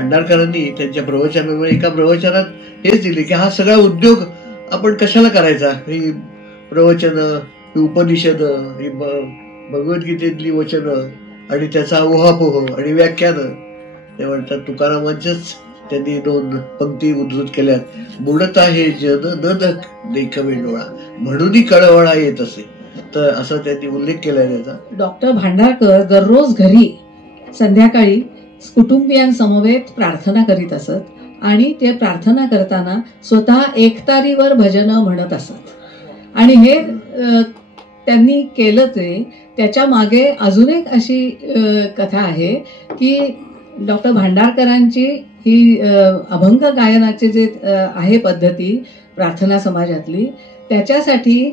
भांडारकरांनी त्यांच्या प्रवचनामुळे एका प्रवचनात हेच दिले की हा सगळा उद्योग आपण कशाला करायचा, ही प्रवचन, ही उपनिषद, ही भगवद्गीतेतली वचनं आणि त्याचा ओहापोह आणि व्याख्यान. ते म्हणतात तुकारामांच्याच त्यांनी 2 पंक्ती उद्धृत केल्यात. बुडता हे जन न देखवे डोळा, म्हणून कळवळा येत असे. तर असा त्यांनी उल्लेख केलाय त्याचा. डॉक्टर भांडारकर दररोज घरी संध्याकाळी कुटुंबियांसमवेत प्रार्थना करीत असत आणि ते प्रार्थना करताना स्वतः एकतारीवर भजनं म्हणत असत. आणि हे त्यांनी केलं ते त्याच्या मागे अजून एक अशी कथा आहे की डॉक्टर भांडारकरांची ही अभंग गायनाचे जे आहे पद्धती प्रार्थना समाजातली, त्याच्यासाठी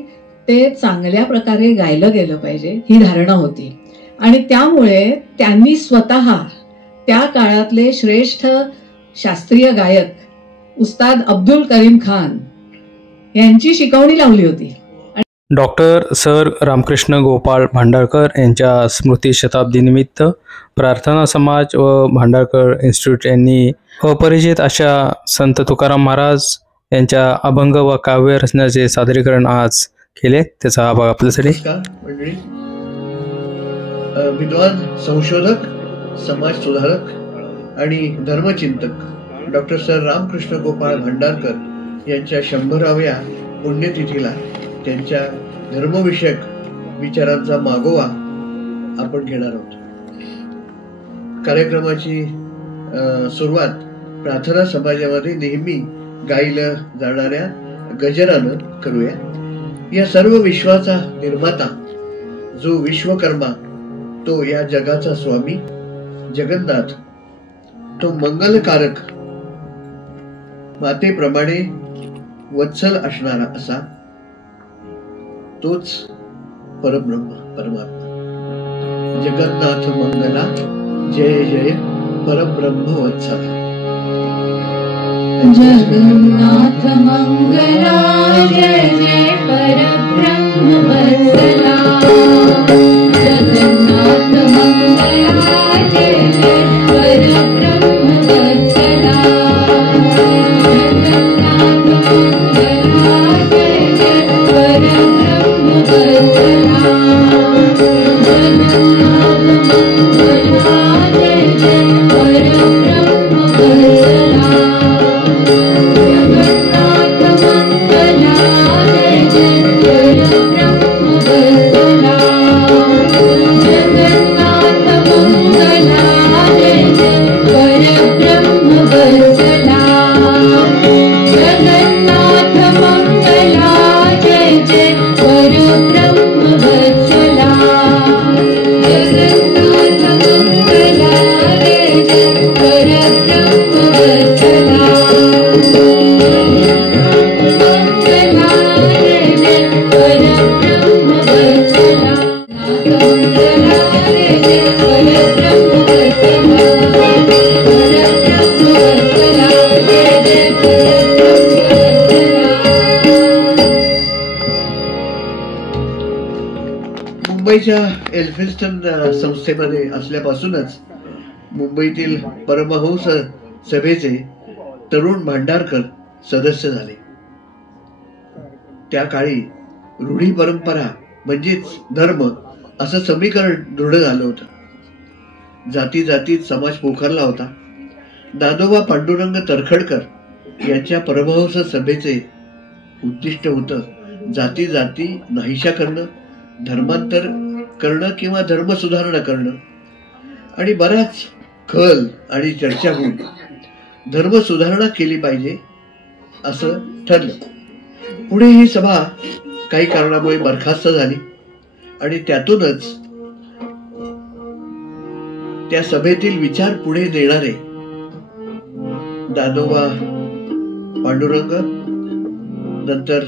ते चांगल्या प्रकारे गायलं गेलं पाहिजे ही धारणा होती. आणि त्यामुळे त्यांनी स्वतः त्या काळातले श्रेष्ठ शास्त्रीय गायक उस्ताद अब्दुल करीम खान यांची शिकवणी लावली होती. डॉक्टर सर रामकृष्ण गोपाळ भांडारकर यांच्या स्मृती शताब्दीनिमित्त प्रार्थना समाज व भांडारकर इन्स्टिट्यूट यांनी अपरिचित अशा संत तुकाराम महाराज यांच्या अभंग व काव्य रचनाचे सादरीकरण आज केले. त्याचा हा भाग आपल्यासाठी. विद्वान संशोधक, समाज सुधारक आणि धर्मचिंतक डॉक्टर सर रामकृष्ण गोपाळ भांडारकर यांच्या 100व्या पुण्यतिथीला त्यांच्या धर्मविषयक विचारांचा मागोवा आपण घेणार आहोत. कार्यक्रमाची सुरुवात प्रार्थना समाजामध्ये नेहमी गायलं जाणाऱ्या गजरानं करूया. या सर्व विश्वाचा निर्माता जो विश्वकर्मा, तो या जगाचा स्वामी जगन्नाथ, तो मंगलकारक, मातेप्रमाणे वत्सल असणारा असा तोच परब्रह्म परमात्मा. जगन्नाथ मंगला जय जय परब्रह्म वत्सला. जगन्नाथ मंगला जय जय परब्रह्म वत्सला. जगन्नाथ मंगला जय जय परब्रह्म वत्सला. जगन्नाथ मंगला जय जय परब्रह्म वत्सला. जगन्नाथ मंगला जय जय परब्रह्म वत्सला. जगन्नाथ मंगला जय जय परब्रह्म वत्सला. जगन्नाथ मंगला जय जय परब्रह्म वत्सला. जगन्नाथ मंगला जय जय परब्रह्म वत्सला. जगन्नाथ मंगला जय जय परब्रह्म वत्सला. मंगला जय जय परब्रह्म वत्सला. मंगला जय जय परब्रह्म वत्सला. परब्रह्म वत्सला जय जय परब्रह्म वत्सला. मुंबईच्या एल्फिन्स्टन संस्थेमध्ये असल्यापासूनच मुंबईतील परमहंस सभेचे तरुण भांडारकर सदस्य झाले. त्या काळी रूढी परंपरा म्हणजेच धर्म असं समीकरण दृढ झालं होतं. जाती जातीत समाज पोखरला होता. दादोबा पांडुरंग तरखडकर यांच्या परमहंस सभेचे उद्दिष्ट होतं जाती जाती नाहीशा करणं, धर्मांतर करणं किंवा धर्म सुधारणा करणं. आणि बराच खल आणि चर्चा होऊन धर्म सुधारणा केली पाहिजे असं ठरलं. पुढे ही सभा काही कारणामुळे बरखास्त झाली आणि त्यातूनच त्या सभेतील विचार पुढे नेणारे दादोबा पांडुरंग, नंतर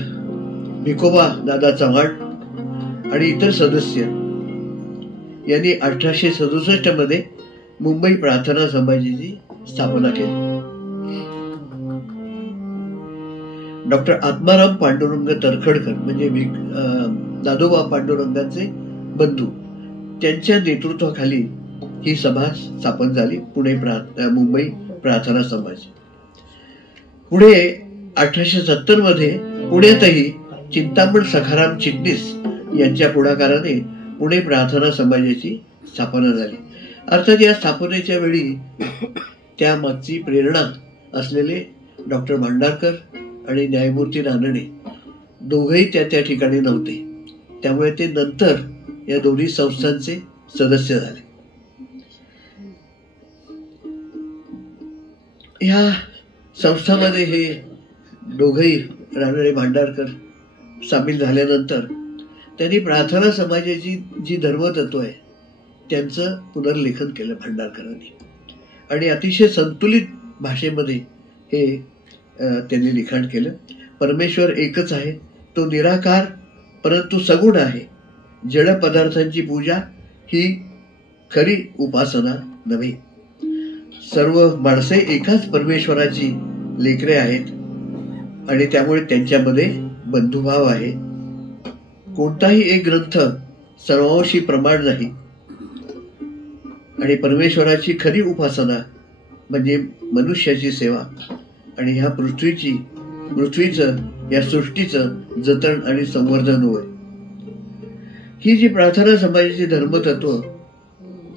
भिकोबा दादा चव्हाण आणि इतर सदस्य यांनी 1867 मध्ये मुंबई प्रार्थना समाजाची स्थापना केली. डॉक्टर आत्माराम पांडुरंग तरखडकर म्हणजे दादोबा पांडुरंगांचे बंधू, त्यांच्या नेतृत्वाखाली ही सभा स्थापन झाली. मुंबई प्रार्थना समाज. पुढे 1870 मध्ये पुण्यातही चिंतामण सखाराम चिटणीस यांच्या पुढाकाराने पुणे प्रार्थना समाजाची स्थापना झाली. अर्थात या स्थापनेच्या वेळी त्यामागची प्रेरणा असलेले डॉक्टर भांडारकर आणि न्यायमूर्ती रानडे दोघंही त्या ठिकाणी नव्हते. त्यामुळे ते नंतर या दोन्ही संस्थांचे सदस्य झाले. ह्या संस्थांमध्ये हे दोघंही रानडे भांडारकर सामील झाल्यानंतर त्यांनी प्रार्थना समाजाची जी धर्मतत्व आहे त्यांचं पुनर्लेखन केलं भांडारकरांनी आणि अतिशय संतुलित भाषेमध्ये हे त्यांनी लिखाण केलं. परमेश्वर एकच आहे, तो निराकार परंतु सगुण आहे. जड पदार्थांची पूजा ही खरी उपासना नव्हे. सर्व माणसे एकाच परमेश्वराची लेकरे आहेत आणि त्यामुळे त्यांच्यामध्ये बंधुभाव आहे. कोणताही एक ग्रंथ सर्वांशी प्रमाण नाही आणि परमेश्वराची खरी उपासना म्हणजे मनुष्याची सेवा आणि ह्या पृथ्वीचं या सृष्टीचं जतन आणि संवर्धन होय. ही जी प्रार्थना समाजाची धर्मतत्व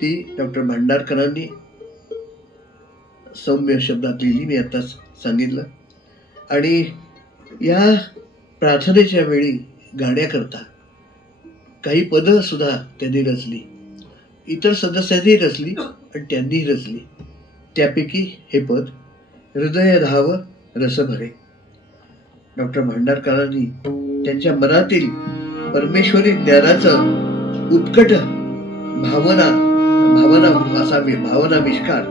ती डॉक्टर भांडारकरांनी सौम्य शब्दात लिहिली, मी आताच सांगितलं. आणि या प्रार्थनेच्या वेळी गाण्याकरता काही पदं सुद्धा त्यांनी रचली, इतर सदस्यांनी रचली आणि त्यांनीही रचली. त्यापैकी हे पद, हृदय धाव रस भरे. डॉक्टर भांडारकरांनी त्यांच्या मनातील परमेश्वरी ज्ञानाचं उत्कट भावना विष्कार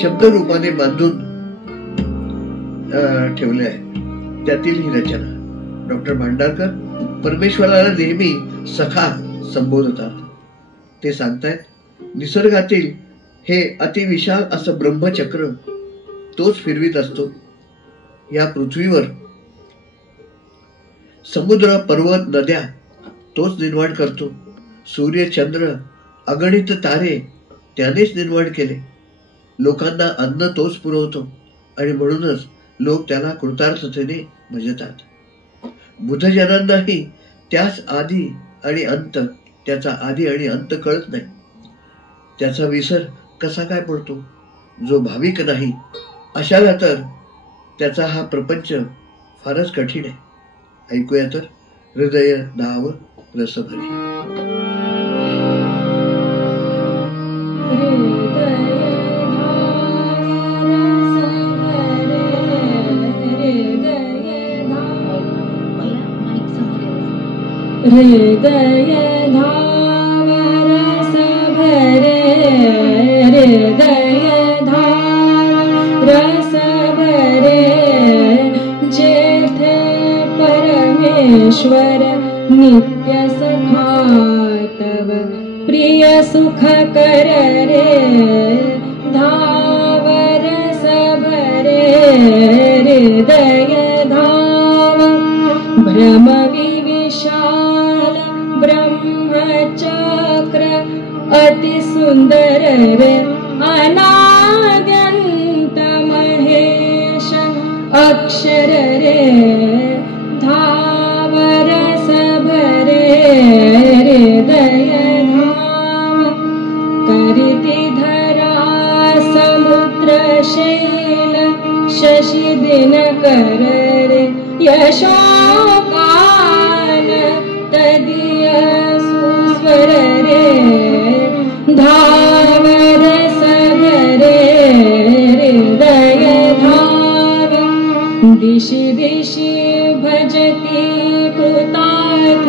शब्दरूपाने बांधून ठेवले आहे. त्यातील ही रचना. डॉक्टर भांडारकर परमेश्वराला नेहमी सखा संबोधतात. ते सांगतायत, निसर्गातील हे अतिविशाल असं ब्रह्मचक्र तोच फिरवीत असतो. या पृथ्वीवर समुद्र, पर्वत, नद्या तोच निर्माण करतो. सूर्य, चंद्र, अगणित तारे त्यानेच निर्माण केले. लोकांना अन्न तोच पुरवतो आणि म्हणूनच लोक त्याला कृतार्थतेने भजतात. बुद्धजनांनाही त्याचा आदी आणि अंत कळत नाही. त्याचा विसर कसा काय पडतो? जो भाविक नाही अशाला तर त्याचा हा प्रपंच फारच कठीण आहे. ऐकूया तर, हृदय धाव रस भरे. हृदय धाव रस भरे, हृदय धाव रस भरे. जेथे परमेश्वर नित्य सखा तव प्रिय सुख कर रे. धाव रस भरे, हृदय धाव भ्रम विशाल ब्रह्मचक्र अति सुंदर रे. अनाद्यंत महेश अक्षर रे. धाव रस भरे, हृदय धाव करिति धरा समुद्र शैल शशि दिनकर रे. यशोकान तदीय सुस्वर रे. धाव रस भरे, हृदय धाव दिशि दिशि भजति कृतार्थ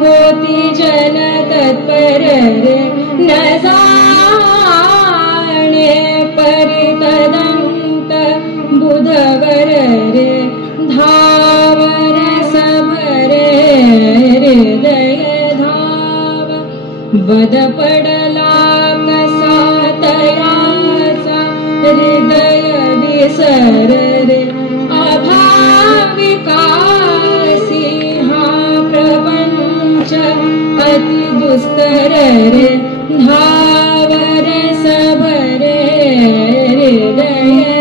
होती जन तत्पर रे. न जाणे परितदंत बुधवर रे. धाव रस भरे, हृदय धाव वद पडला कसा तयाचा हृदय विसर रे. अभाविकासी हा प्रपंच अति दुस्तर रे. धाव रस भरे, हृदय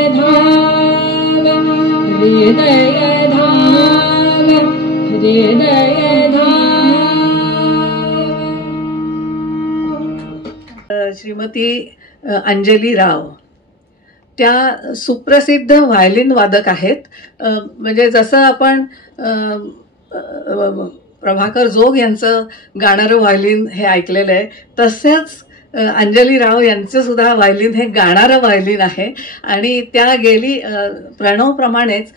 श्रीमती अंजली राव त्या सुप्रसिद्ध व्हायलिन वादक आहेत. म्हणजे जसं आपण प्रभाकर जोग यांचं गाणारं व्हायलिन हे ऐकलेलं आहे, तसेच अंजली राव यांचं सुद्धा व्हायलिन हे गाणारं व्हायलिन आहे. आणि त्या प्रणवप्रमाणेच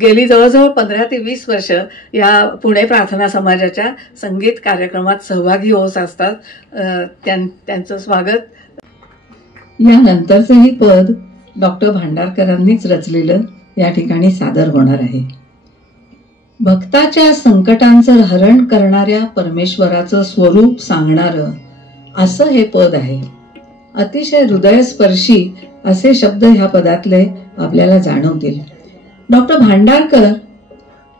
गेली जवळजवळ 15 ते 20 वर्ष या पुणे प्रार्थना समाजाच्या संगीत कार्यक्रमात सहभागी होत असतात. त्यांचं स्वागत. यानंतरचं हे पद डॉक्टर भांडारकरांनीच रचलेलं या ठिकाणी सादर होणार आहे. भक्ताच्या संकटांचं हरण करणाऱ्या परमेश्वराचं स्वरूप सांगणारं असं हे पद आहे. अतिशय हृदयस्पर्शी असे शब्द ह्या पदातले आपल्याला जाणवतील. डॉक्टर भांडारकर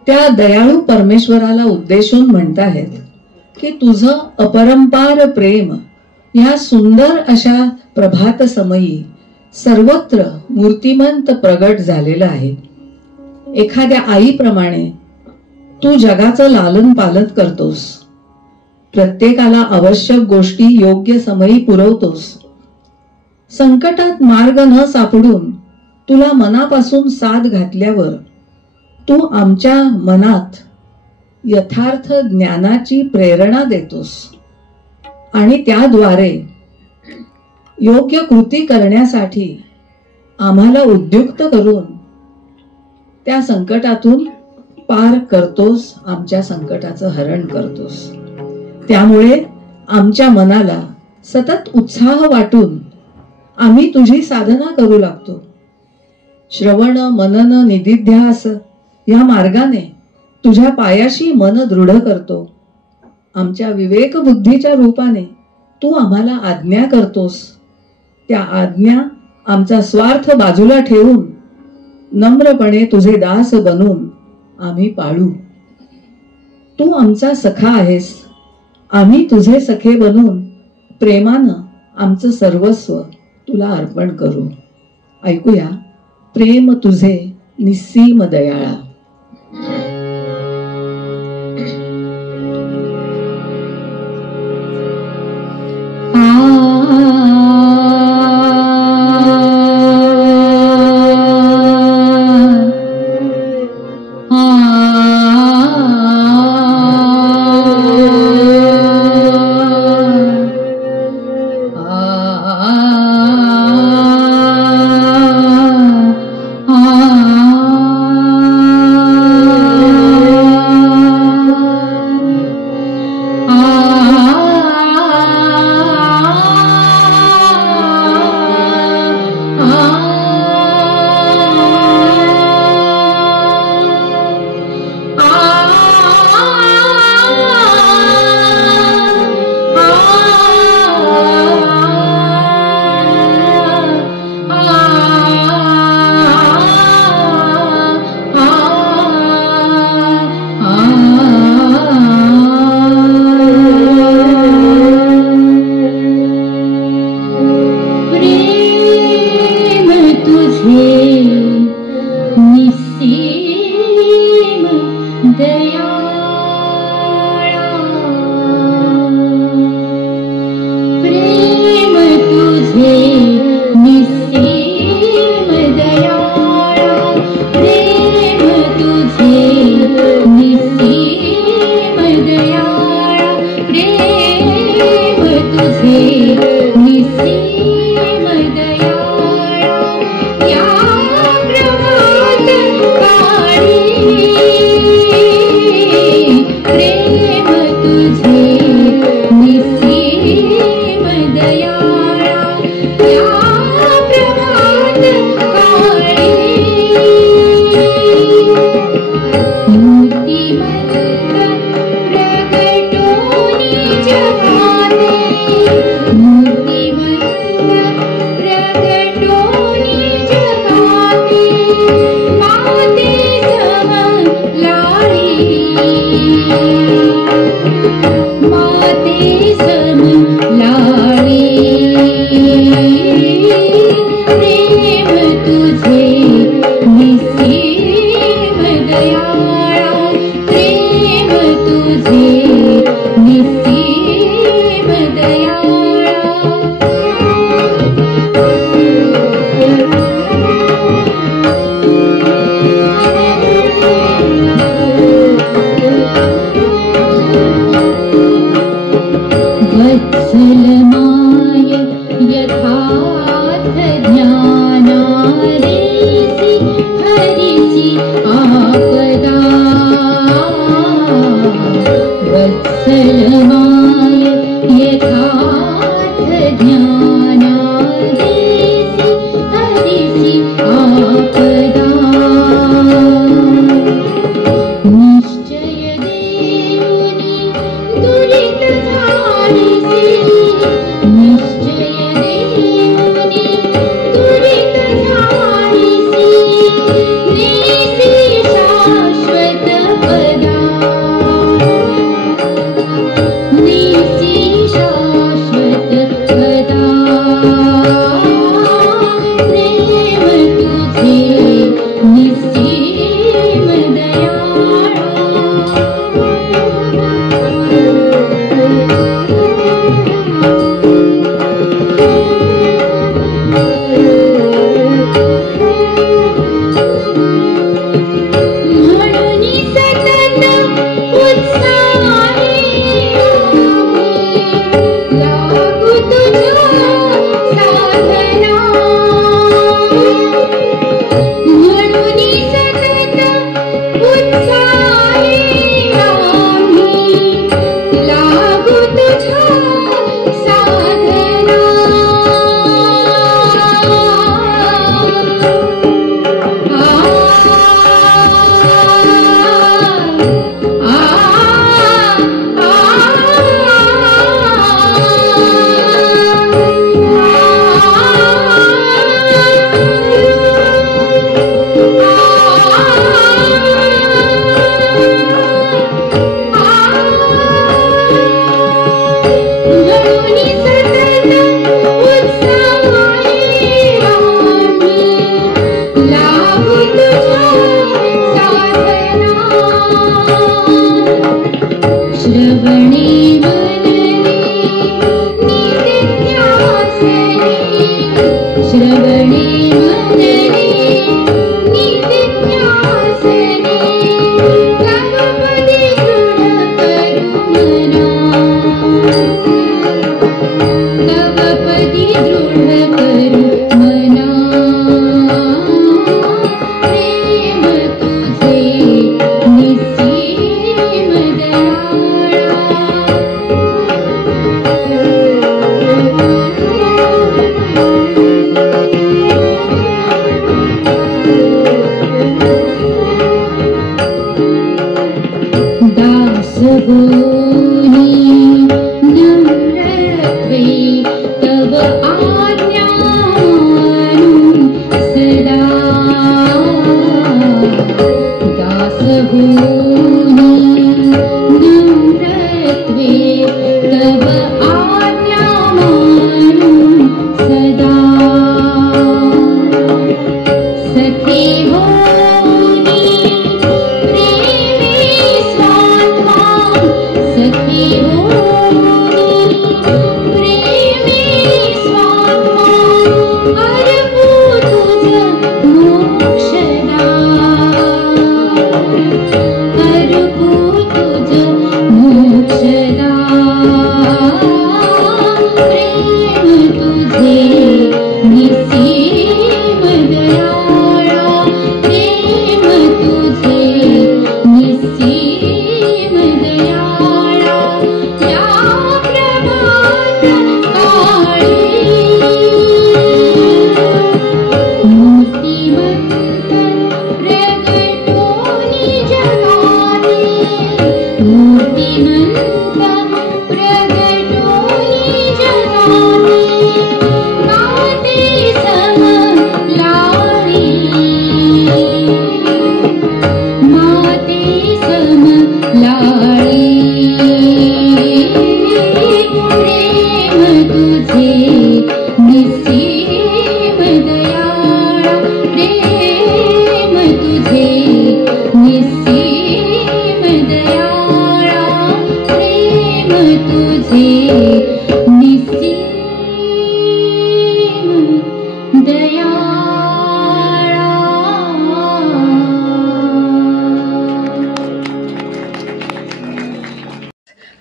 त्या दयाळू परमेश्वराला उद्देशून म्हणताहेत की तुझं अपरंपार प्रेम या सुंदर अशा प्रभात समयी सर्वत्र मूर्तिमंत प्रगट झालेलं आहे. एखाद्या आईप्रमाणे तू जगाचं लालन पालन करतोस. प्रत्येकाला आवश्यक गोष्टी योग्य समयी पुरवतोस. संकटात मार्ग न सापडून तुला मनापासून साथ घातल्यावर तू आमच्या मनात यथार्थ ज्ञानाची प्रेरणा देतोस आणि त्याद्वारे योग्य कृती करण्यासाठी आम्हाला उद्युक्त करून त्या संकटातून पार करतोस, आमच्या संकटाचं हरण करतोस. त्यामुळे आमच्या मनाला सतत उत्साह वाटून आम्ही तुझी साधना करू लागतो. श्रवण मनन निदिध्यास या मार्गाने तुझ्या पायाशी मन दृढ करतो. आमच्या विवेक बुद्धीच्या रूपाने तू आम्हाला आज्ञा करतोस. त्या आज्ञा आमचा स्वार्थ बाजूला ठेवून नम्रपणे तुझे दास बनून आम्ही पाळू. तू आमचा सखा आहेस. आम्ही तुझे सखे बनून प्रेमानं आमचं सर्वस्व तुला अर्पण करू. ऐकूया प्रेम तुझे निस्सीम दयाळा. निस्सीम दयाळा या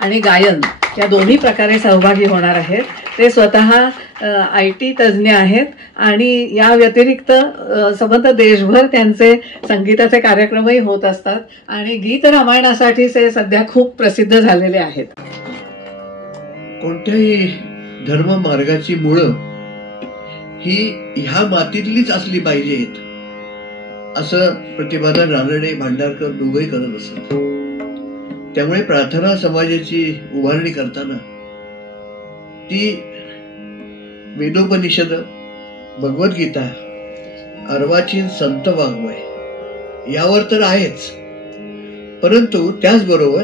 आणि गायन या दोन्ही प्रकारे सहभागी होणार आहेत. ते स्वतः IT तज्ज्ञ आहेत आणि या व्यतिरिक्त संबंध देशभर त्यांचे संगीताचे कार्यक्रमही होत असतात आणि गीत रामायणासाठी ते सध्या खूप प्रसिद्ध झालेले आहेत. कोणत्याही धर्म मार्गाची मुळं ही ह्या मातीतलीच असली पाहिजेत असं प्रतिपादन रानडे भांडारकर दोघंही करत असत. त्यामुळे प्रार्थना समाजाची उभारणी करताना ती वेदोपनिषद, भगवद्गीता, अर्वाचीन, संत वाङ्मय यावर तर आहेच, परंतु त्याचबरोबर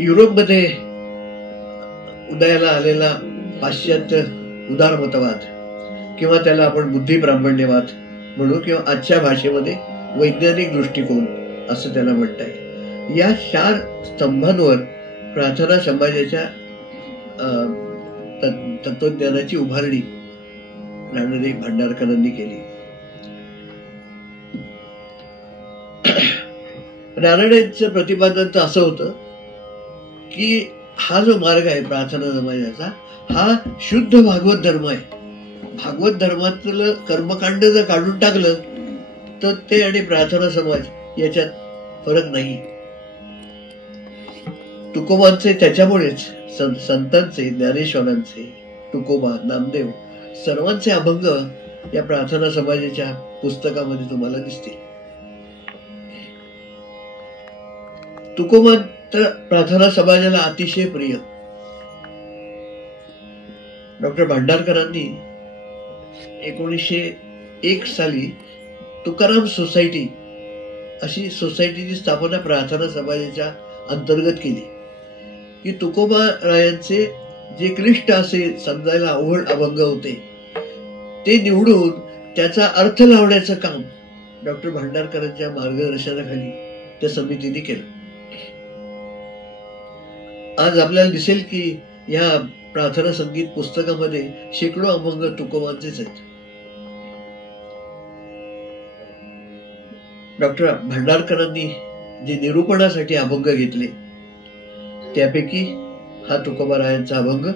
युरोपमध्ये उदयाला आलेला पाश्चात्य उदारमतवाद किंवा त्याला आपण बुद्धिब्राह्मण्यवाद म्हणू किंवा आजच्या भाषेमध्ये वैज्ञानिक दृष्टिकोन असं त्याला म्हणता येईल. या 4 स्तंभांवर प्रार्थना समाजाच्या तत्वज्ञानाची उभारणी रानडे भांडारकरांनी केली. रानडेंचं प्रतिपादन तर असं होतं की हा जो मार्ग आहे प्रार्थना समाजाचा हा शुद्ध भागवत धर्म आहे. भागवत धर्मातलं कर्मकांड जर काढून टाकलं तर ते आणि प्रार्थना समाज याच्यात फरक नाही. तुकोबांचे त्याच्यामुळेच संतांचे, ज्ञानेश्वरांचे, तुकोबा, नामदेव सर्वांचे अभंग या प्रार्थना समाजाच्या पुस्तकामध्ये तुम्हाला दिसतील. तुकोबा तर प्रार्थना समाजाला अतिशय प्रिय. डॉक्टर भांडारकरांनी 1901 साली तुकाराम सोसायटी अशी सोसायटीची स्थापना प्रार्थना समाजाच्या अंतर्गत केली की तुकोबा रायांचे जे क्लिष्ट असे समजायला अवघड अभंग होते ते निवडून त्याचा अर्थ लावण्याचं काम डॉक्टर भांडारकरांच्या मार्गदर्शनाखाली त्या समितीने केलं. आज आपल्याला दिसेल की या प्रार्थना संगीत पुस्तकामध्ये शेकडो अभंग तुकोबांचेच आहेत. डॉक्टर भांडारकरांनी जे निरूपणासाठी अभंग घेतले त्यापैकी हा तुकोबारायांचा अभंग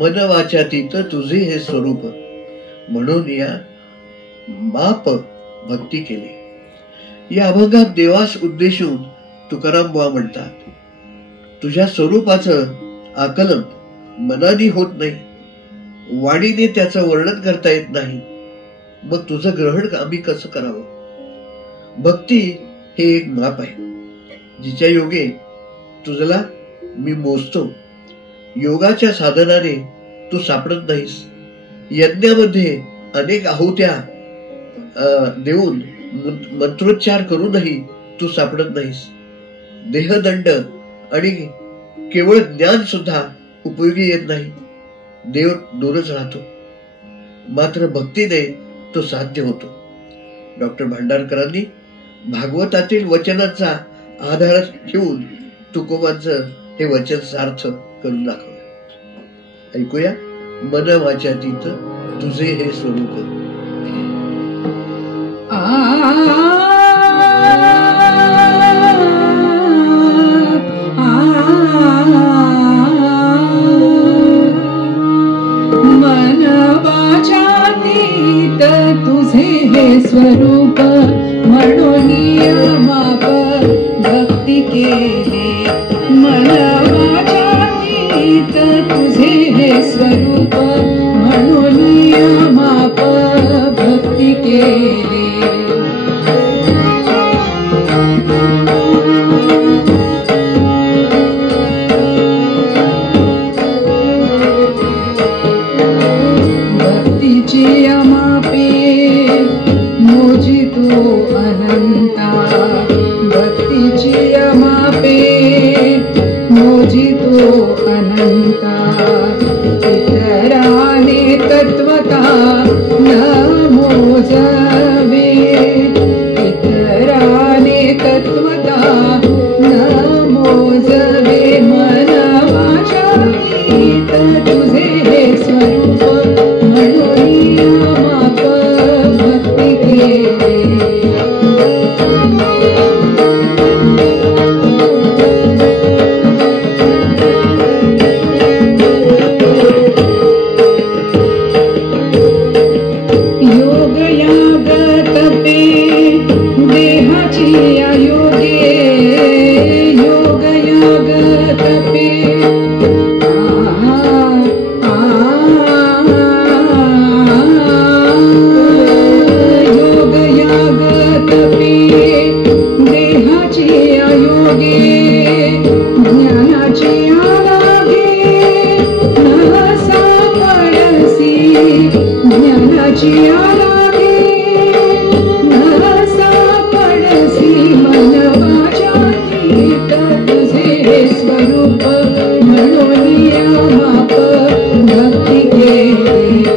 मन वाचातीत तुझे हे स्वरूप म्हणून या माप भक्ती केली. या अभंगात देवास उद्देशून तुकाराम बुवा म्हणतात, तुझ्या स्वरूपाचं आकलन मनाने होत नाही, वाणीने त्याचं वर्णन करता येत नाही, मग तुझं ग्रहण आम्ही कसं करावं. भक्ती हे एक माप आहे जिच्या योगे तुझला मी मोजतो. योगाच्या साधनाने तू सापडत नाहीस. यज्ञामध्ये अनेक आहुत्या देऊन मंत्रोच्चार करूनही तू सापडत नाहीस. देहदंड आणि केवळ ज्ञान सुद्धा उपयोगी येत नाही. देव दूरच राहतो, मात्र भक्तीने तो साध्य होतो. डॉक्टर भांडारकरांनी भागवतातील वचनाचा आधार ठेवून तुकोबांचं हे वचन सार्थ करून दाखवलं. ऐकूया, मन वाचातीत तुझे हे स्वरूप. मन वाचातीत तुझे हे स्वरूप म्हणून माप भक्ती केले. मन वाचातीत तुझे हे स्वरूप म्हणून माप भक्ती केले. भक्तीची अमापे मोजितो अनंता. भक्तीची अमापे मोजितो अनंता. इतराने तत्वता न मोजवे. इतराने तत्वता न मोजवे. मन वाचातीत तुझे हे स्वरूप म्हणून माप भक्ती केले. योग याग तपे देहाची आयोगे. योग याग तपे योग याग तपे देहाची आयोगे. ज्ञानाची आलागे न सापडसी. ज्ञानाची आलागे न सापडसी. मन वाचातीत तुझे हे स्वरूप म्हणून माप भक्ती केली.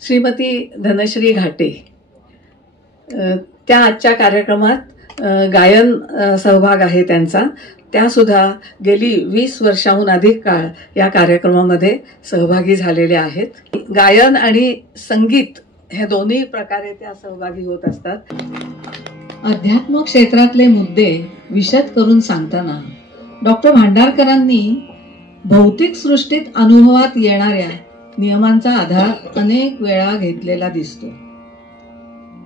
श्रीमती धनश्री घाटे त्या आजच्या कार्यक्रमात गायन सहभाग आहे त्यांचा. त्या सुद्धा गेली 20 वर्षाहून अधिक काळ या कार्यक्रमामध्ये सहभागी झालेल्या आहेत. गायन आणि संगीत हे दोन्ही प्रकारे त्या सहभागी होत असतात. अध्यात्म क्षेत्रातले मुद्दे विशद करून सांगताना डॉक्टर भांडारकरांनी भौतिक सृष्टीत अनुभवात येणाऱ्या नियमांचा आधार अनेक वेळा घेतलेला दिसतो.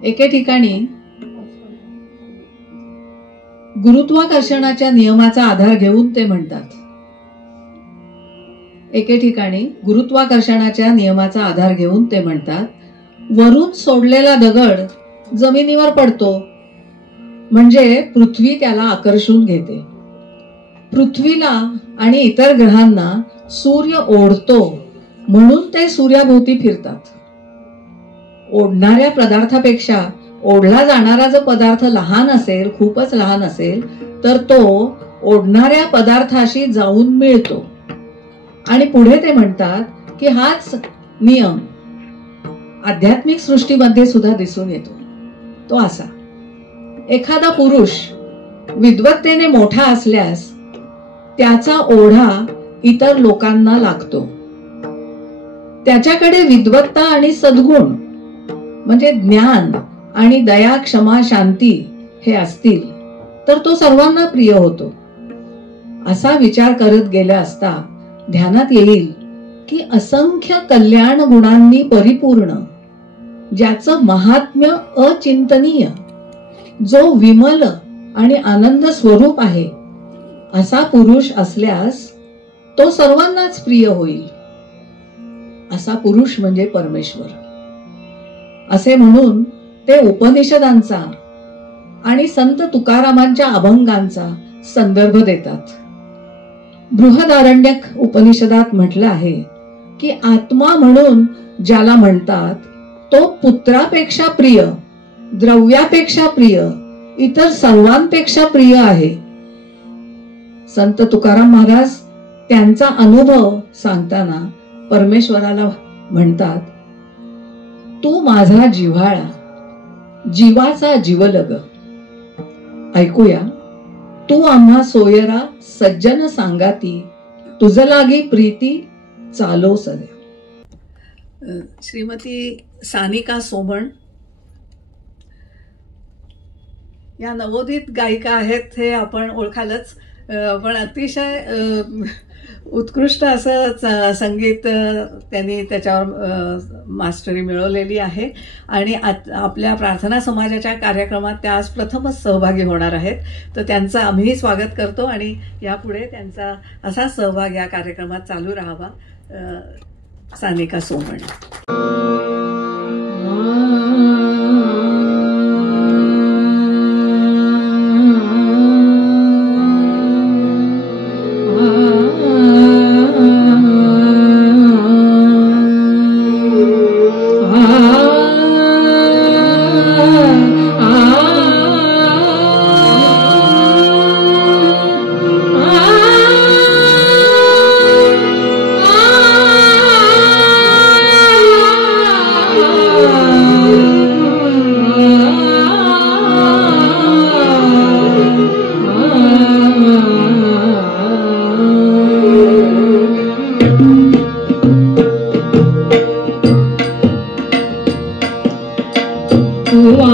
एके ठिकाणी गुरुत्वाकर्षणाच्या नियमाचा आधार घेऊन ते म्हणतात, वरून सोडलेला दगड जमिनीवर पडतो म्हणजे पृथ्वी त्याला आकर्षून घेते. पृथ्वीला आणि इतर ग्रहांना सूर्य ओढतो म्हणून ते सूर्याभोवती फिरतात. ओढणाऱ्या पदार्थापेक्षा ओढला जाणारा जर पदार्थ लहान असेल, खूपच लहान असेल, तर तो ओढणाऱ्या पदार्थाशी जाऊन मिळतो. आणि पुढे ते म्हणतात की हाच नियम आध्यात्मिक सृष्टीमध्ये सुद्धा दिसून येतो. तो असा, एखादा पुरुष विद्वत्तेने मोठा असल्यास त्याचा ओढा इतर लोकांना लागतो. त्याच्याकडे विद्वत्ता आणि सद्गुण म्हणजे ज्ञान आणि दया, क्षमा, शांती हे असतील तर तो सर्वांना प्रिय होतो. असा विचार करत गेला असता ध्यानात येईल की असंख्य कल्याण गुणांनी परिपूर्ण, ज्याचं महात्म्य अचिंतनीय, जो विमल आणि आनंद स्वरूप आहे, असा पुरुष असल्यास तो सर्वांनाच प्रिय होईल. असा पुरुष म्हणजे परमेश्वर असे म्हणून ते उपनिषदांचा आणि संत तुकारामांच्या अभंगांचा संदर्भ देतात. बृहदारण्यक उपनिषदात म्हटलं आहे की आत्मा म्हणून ज्याला म्हणतात तो पुत्रापेक्षा प्रिय, द्रव्यापेक्षा प्रिय, इतर सर्वांपेक्षा प्रिय आहे. संत तुकाराम महाराज त्यांचा अनुभव सांगताना परमेश्वराला म्हणतात, तू माझा जिव्हाळा, जीवाचा जीवलग. ऐकूया, तू आम्हा सोयरा सज्जन सांगाती, तुझ लागी प्रीती चालो सद्या. श्रीमती सानिका सोमण या नवोदित गायिका आहेत हे आपण ओळखालच, पण अतिशय उत्कृष्ट असं संगीत त्यांनी त्याच्यावर मास्टरी मिळवलेली आहे. आणि आपल्या प्रार्थना समाजाच्या कार्यक्रमात त्या आज प्रथमच सहभागी होणार आहेत. तर त्यांचं आम्ही स्वागत करतो आणि यापुढे त्यांचा असा सहभाग या कार्यक्रमात चालू राहावा. सानिका सोमण. आ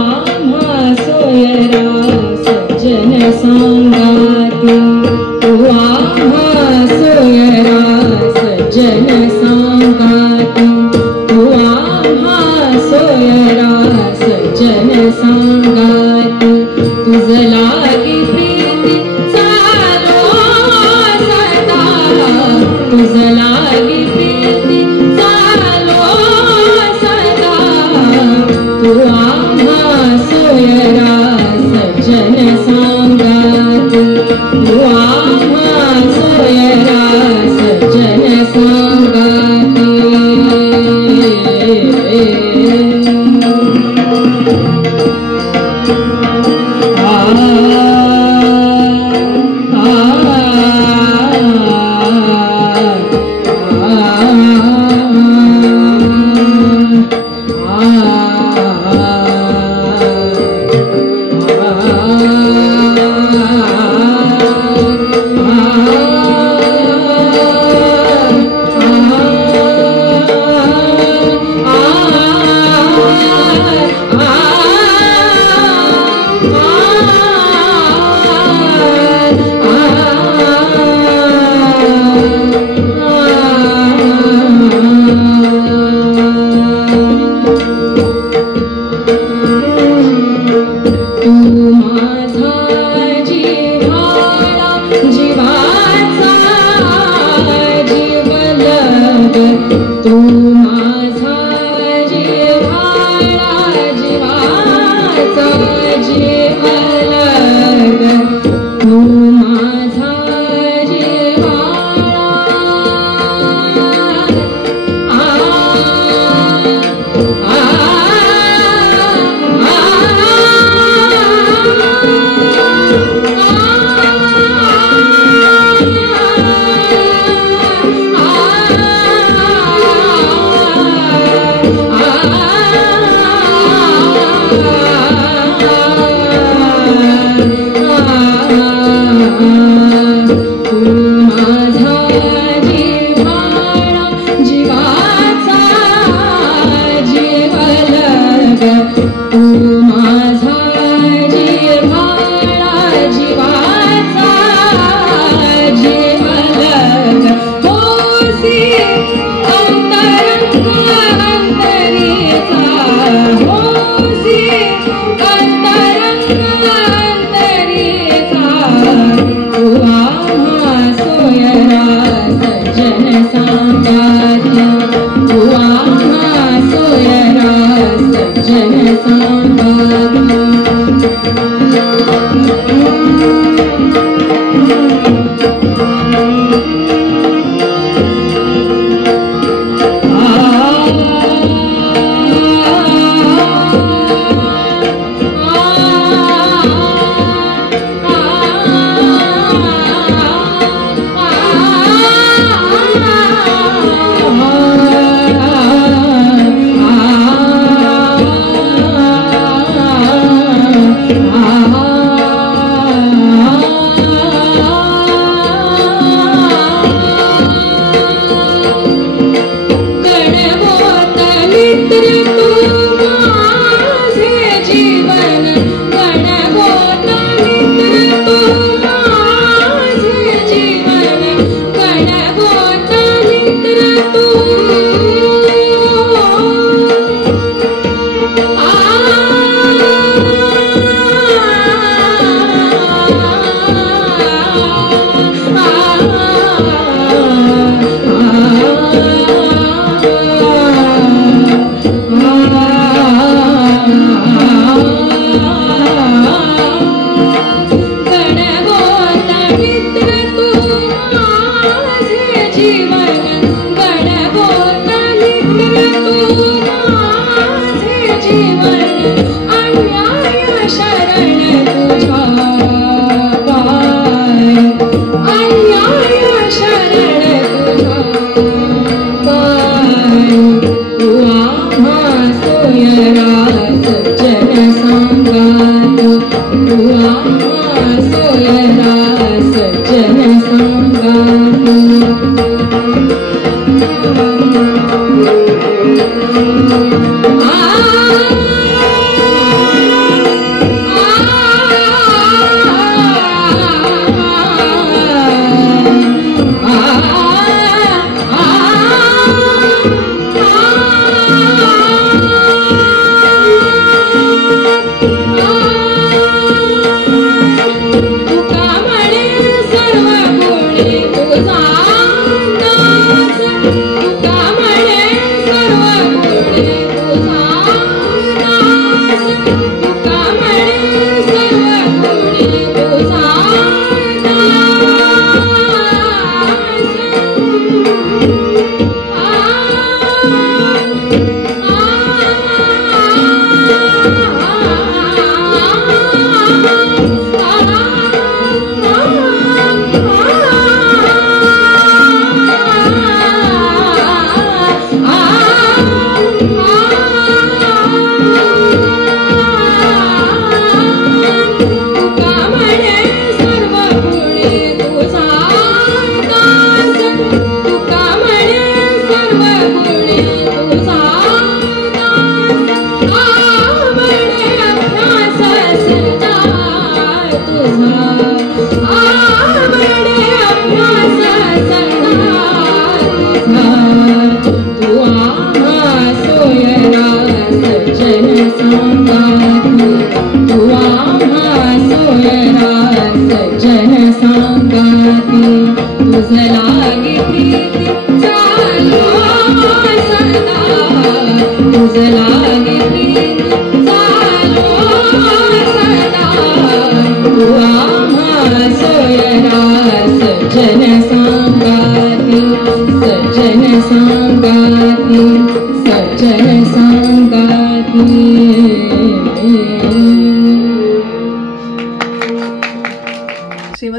आम्हा सोयरा सज्जन सांगाती तू आम्हा सोयरा सज्जन सांगाती तू आम्हा सोयरा सज्जन सांगाती तुझ लागी प्रीती चालो सदा तुझ लागी प्रीती चालो सदा तू आम्हा सोयरा सज्जन सांगाती तू आम्हा सोयरा सज्जन सांगाती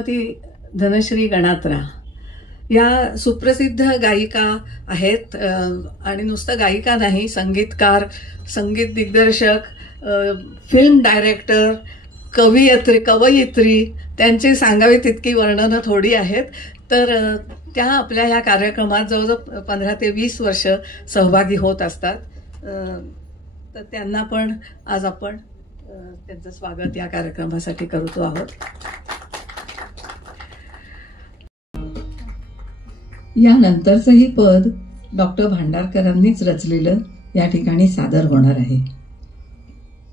श्रीमती धनश्री गणात्रा या सुप्रसिद्ध गायिका आहेत आणि नुसतं गायिका नाही, संगीतकार, संगीत दिग्दर्शक, फिल्म डायरेक्टर, कवयित्री, त्यांची सांगावी तितकी वर्णनं थोडी आहेत. तर त्या आपल्या ह्या कार्यक्रमात जवळजवळ 15 ते 20 वर्ष सहभागी होत असतात. तर त्यांना पण आज आपण त्यांचं स्वागत या कार्यक्रमासाठी करतो आहोत. यानंतरचंही पद डॉक्टर भांडारकरांनीच रचलेलं या ठिकाणी सादर होणार आहे.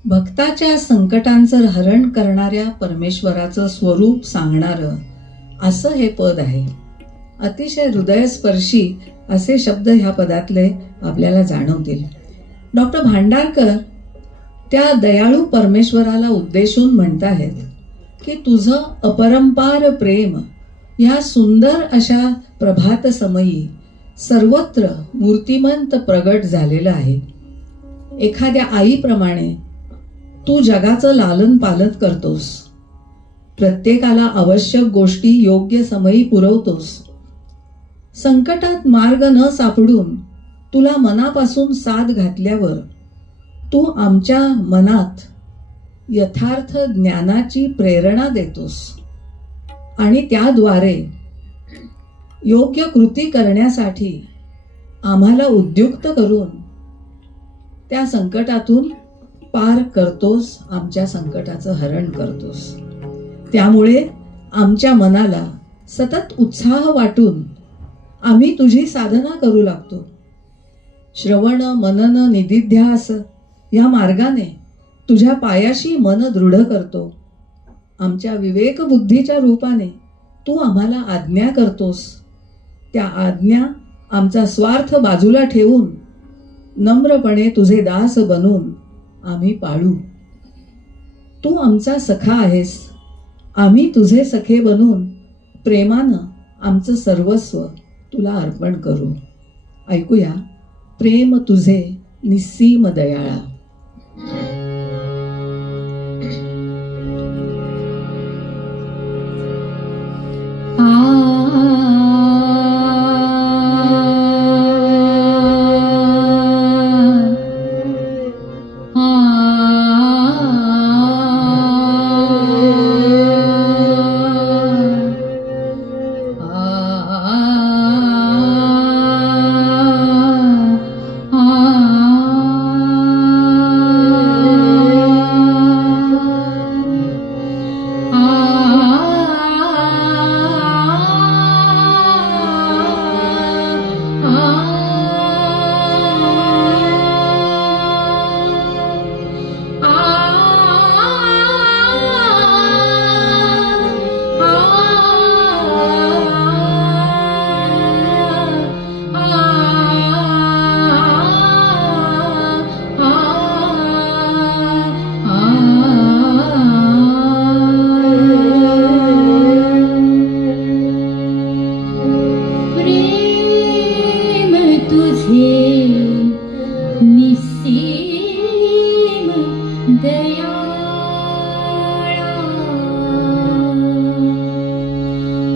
भक्ताच्या संकटांचं हरण करणाऱ्या परमेश्वराचं स्वरूप सांगणारं असं हे पद आहे. अतिशय हृदयस्पर्शी असे शब्द ह्या पदातले आपल्याला जाणवतील. डॉक्टर भांडारकर त्या दयाळू परमेश्वराला उद्देशून म्हणताहेत की तुझं अपरंपार प्रेम या सुंदर अशा प्रभात समयी सर्वत्र मूर्तिमंत प्रगट झालेलं आहे. एखाद्या आईप्रमाणे तू जगाचं लालन पालन करतोस, प्रत्येकाला आवश्यक गोष्टी योग्य समयी पुरवतोस. संकटात मार्ग न सापडून तुला मनापासून साथ घातल्यावर तू आमच्या मनात यथार्थ ज्ञानाची प्रेरणा देतोस आणि त्याद्वारे योग्य कृती करण्यासाठी आम्हाला उद्युक्त करून त्या संकटातून पार करतोस, आमच्या संकटाचं हरण करतोस. त्यामुळे आमच्या मनाला सतत उत्साह वाटून आम्ही तुझी साधना करू लागतो. श्रवण, मनन, निधिध्यास या मार्गाने तुझ्या पायाशी मन दृढ करतो. आमच्या विवेक बुद्धीच्या रूपाने तू आम्हाला आज्ञा करतोस. त्या आज्ञा आमचा स्वार्थ बाजूला ठेवून नम्रपणे तुझे दास बनून आम्ही पाळू. तू आमचा सखा आहेस, आम्ही तुझे सखे बनून प्रेमानं आमचं सर्वस्व तुला अर्पण करू. ऐकूया प्रेम तुझे निस्सीम दयाळा.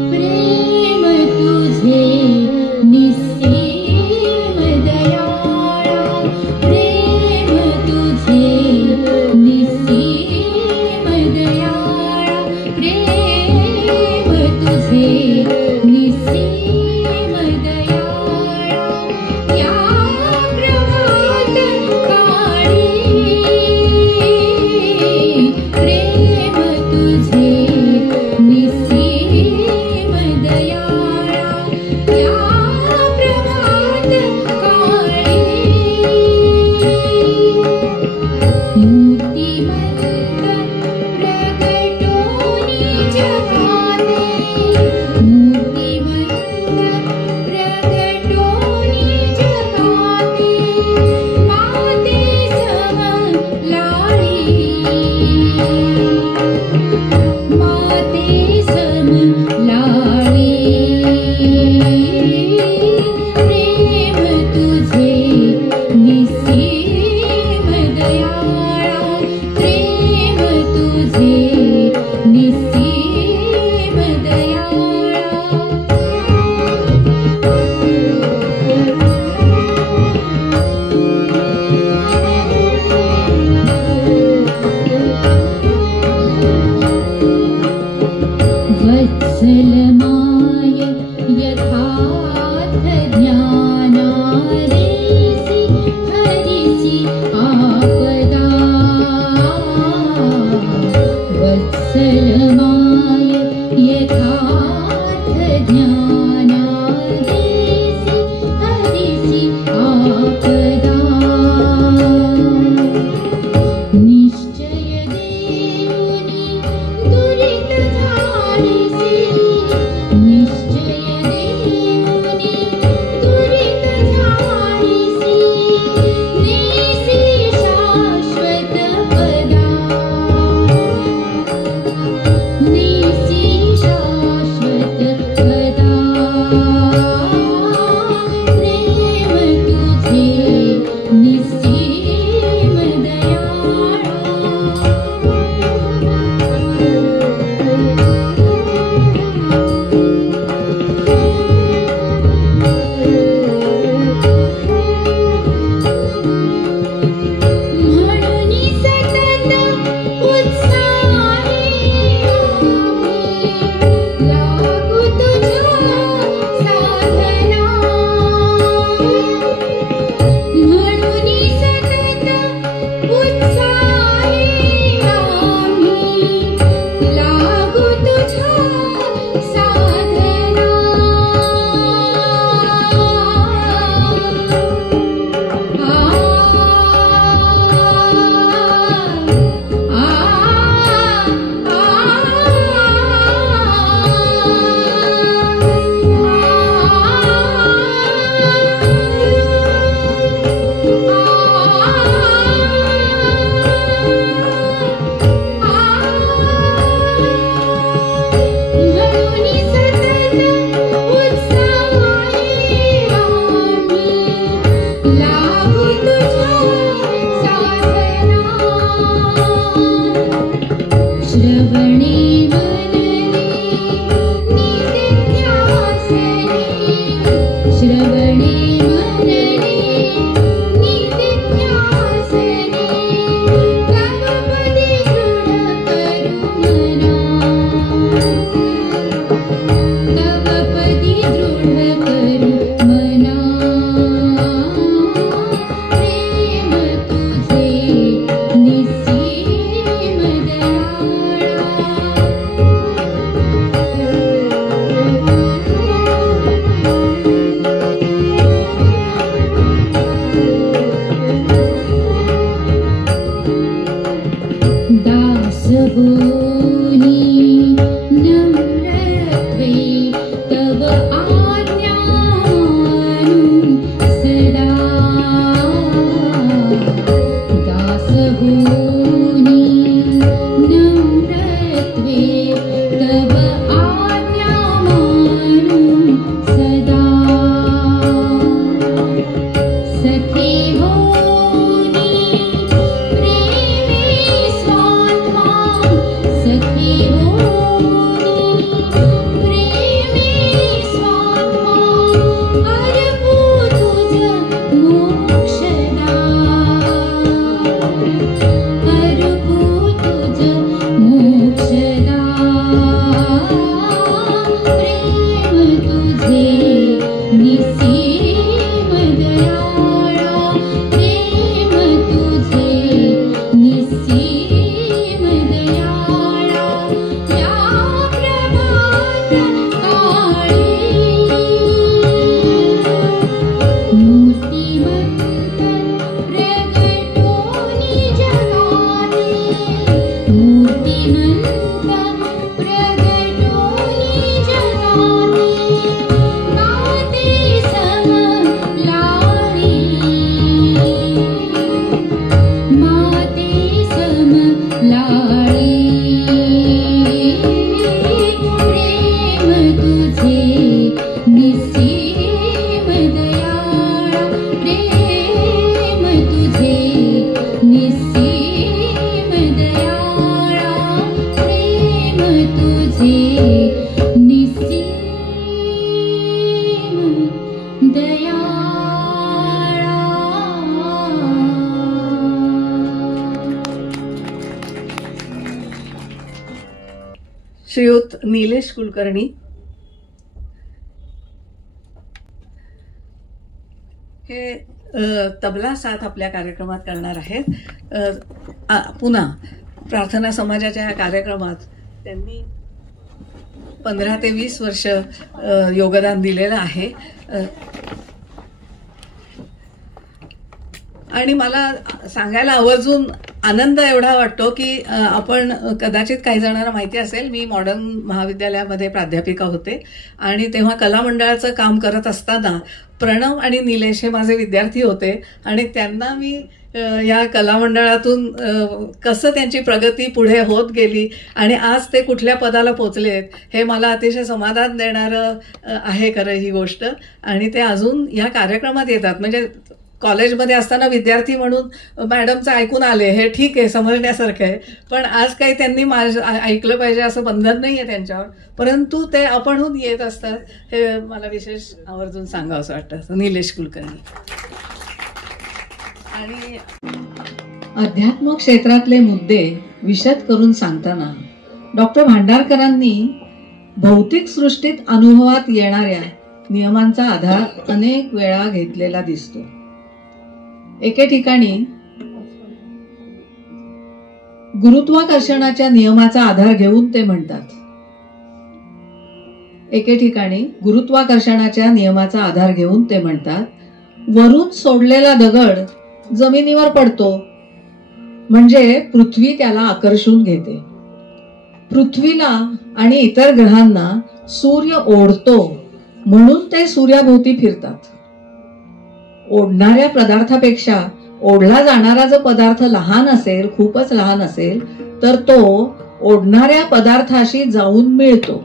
प्रेम तुझे निस्सीम श्रीयुत निलेश कुलकर्णी हे तबला साथ आपल्या कार्यक्रमात करणार आहेत. पुन्हा प्रार्थना समाजाच्या या कार्यक्रमात त्यांनी 15 ते 20 वर्ष योगदान दिलेलं आहे. आणि मला सांगायला आवर्जून आनंद एवढा वाटतो की आपण कदाचित काही जणांना माहिती असेल, मी मॉडर्न महाविद्यालयामध्ये प्राध्यापिका होते आणि तेव्हा कला मंडळाचं काम करत असताना प्रणव आणि निलेश हे माझे विद्यार्थी होते आणि त्यांना मी या कला मंडळातून कसं त्यांची प्रगती पुढे होत गेली आणि आज ते कुठल्या पदाला पोचलेत हे मला अतिशय समाधान देणारं आहे खरं ही गोष्ट. आणि ते अजून या कार्यक्रमात येतात. म्हणजे कॉलेजमध्ये असताना विद्यार्थी म्हणून मॅडमचं ऐकून आले हे ठीक आहे, समजण्यासारखं आहे, पण आज काही त्यांनी ऐकलं पाहिजे असं बंधन नाही आहे त्यांच्यावर, परंतु ते आपणहून येत असतात हे मला विशेष आवर्जून सांगावं असं वाटतं. निलेश कुलकर्णी. आणि अध्यात्म क्षेत्रातले मुद्दे विशद करून सांगताना डॉक्टर भांडारकरांनी भौतिक सृष्टीत अनुभवात येणाऱ्या नियमांचा आधार अनेक वेळा घेतलेला दिसतो. एके ठिकाणी गुरुत्वाकर्षणाच्या नियमाचा आधार घेऊन ते म्हणतात, वरून सोडलेला दगड जमिनीवर पडतो म्हणजे पृथ्वी त्याला आकर्षून घेते. पृथ्वीला आणि इतर ग्रहांना सूर्य ओढतो म्हणून ते सूर्याभोवती फिरतात. ओढणाऱ्या पदार्थापेक्षा ओढला जाणारा जर पदार्थ लहान असेल, खूपच लहान असेल, तर तो ओढणाऱ्या पदार्थाशी जाऊन मिळतो.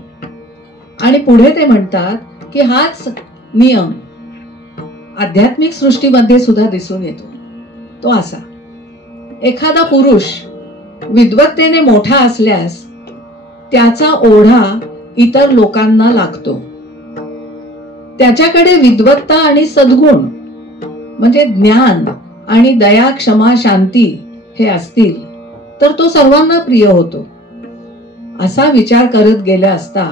आणि पुढे ते म्हणतात की हाच नियम आध्यात्मिक सृष्टीमध्ये सुद्धा दिसून येतो. तो असा, एखादा पुरुष विद्वत्तेने मोठा असल्यास त्याचा ओढा इतर लोकांना लागतो. त्याच्याकडे विद्वत्ता आणि सद्गुण म्हणजे ज्ञान आणि दया, क्षमा, शांती हे असतील तर तो सर्वांना प्रिय होतो. असा विचार करत गेला असता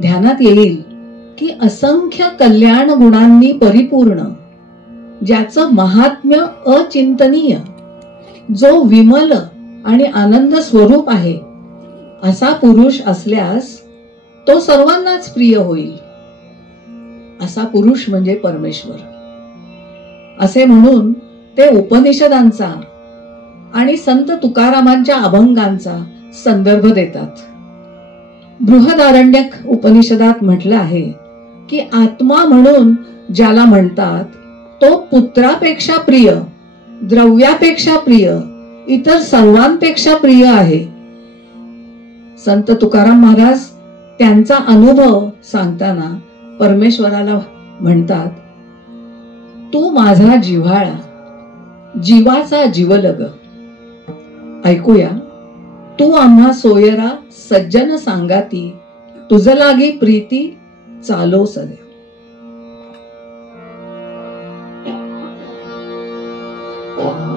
ध्यानात येईल की असंख्य कल्याण गुणांनी परिपूर्ण, ज्याचं महात्म्य अचिंतनीय, जो विमल आणि आनंद स्वरूप आहे, असा पुरुष असल्यास तो सर्वांनाच प्रिय होईल. असा पुरुष म्हणजे परमेश्वर. असे म्हणून ते उपनिषदांचा आणि संत तुकारामांच्या अभंगांचा संदर्भ देतात. बृहदारण्यक उपनिषदात म्हटलं आहे की आत्मा म्हणून ज्याला म्हणतात तो पुत्रापेक्षा प्रिय, द्रव्यापेक्षा प्रिय, इतर सर्वांपेक्षा प्रिय आहे. संत तुकाराम महाराज त्यांचा अनुभव सांगताना परमेश्वराला म्हणतात, तू माझा जिव्हाळा, जीवाचा जीवलग. ऐकूया. तू आम्हा सोयरा सज्जन सांगाती, तुझ लागी प्रीती चालो सदैव. आ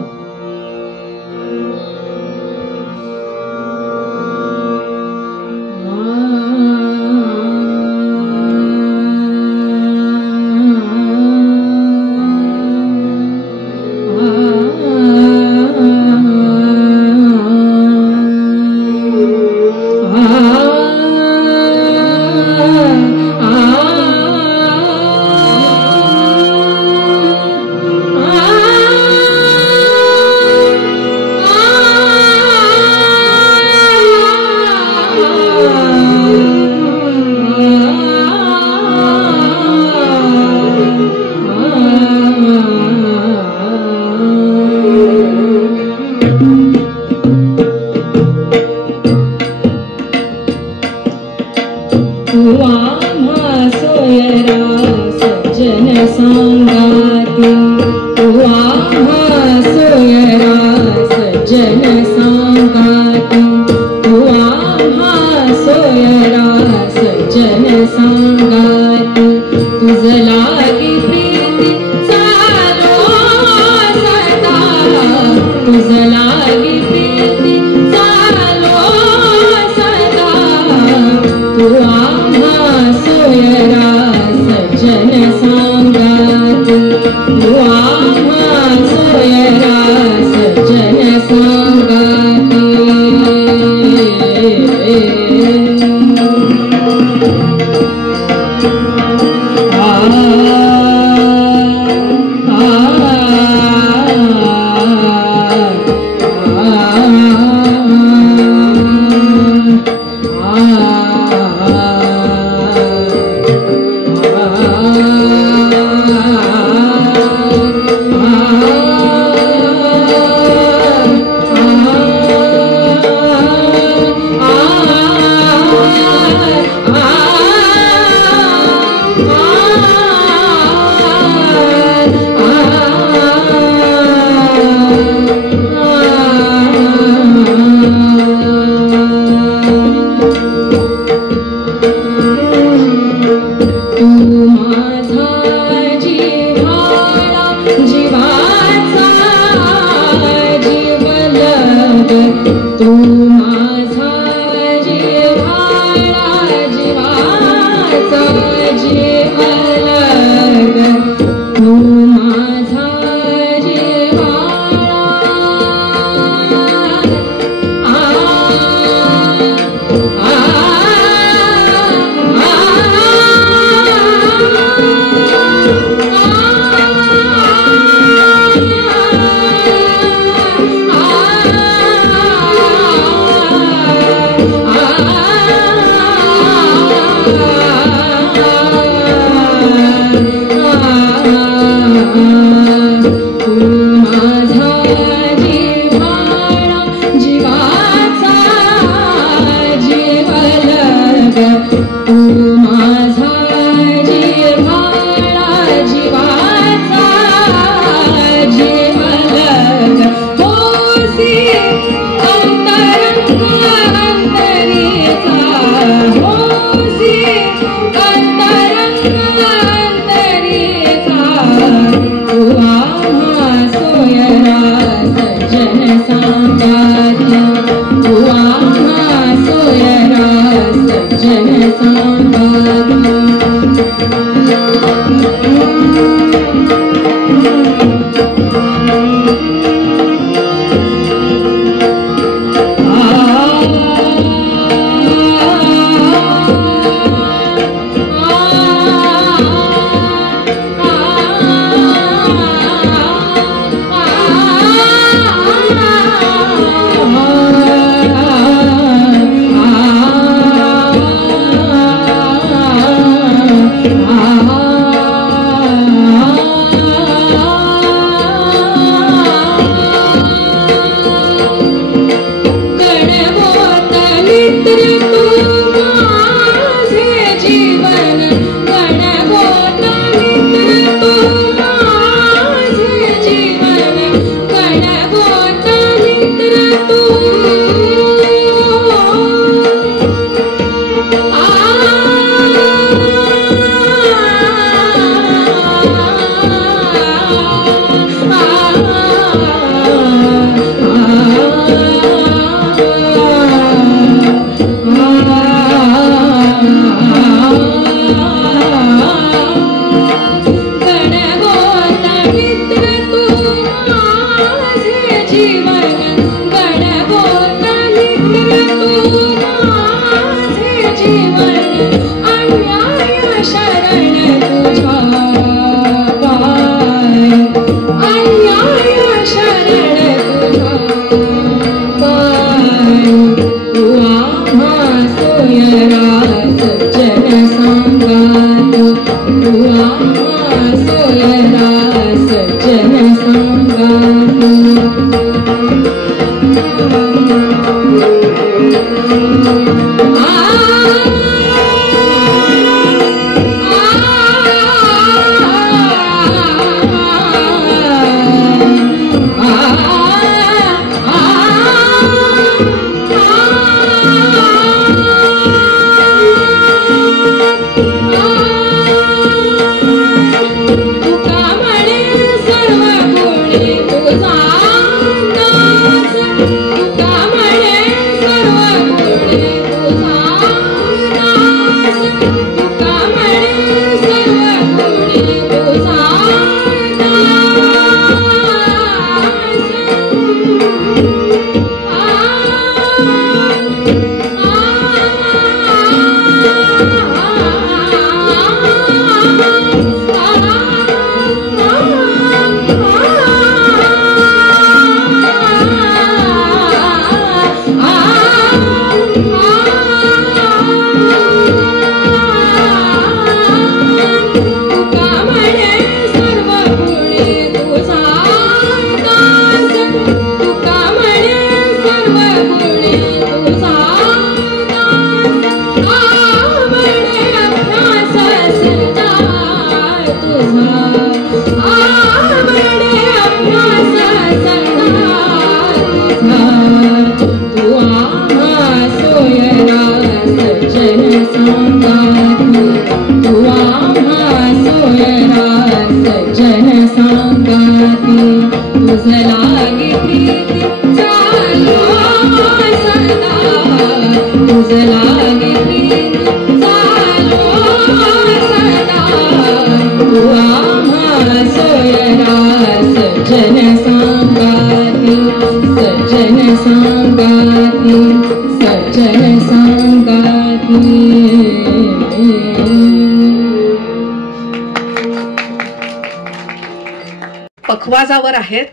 पखवाजावर आहेत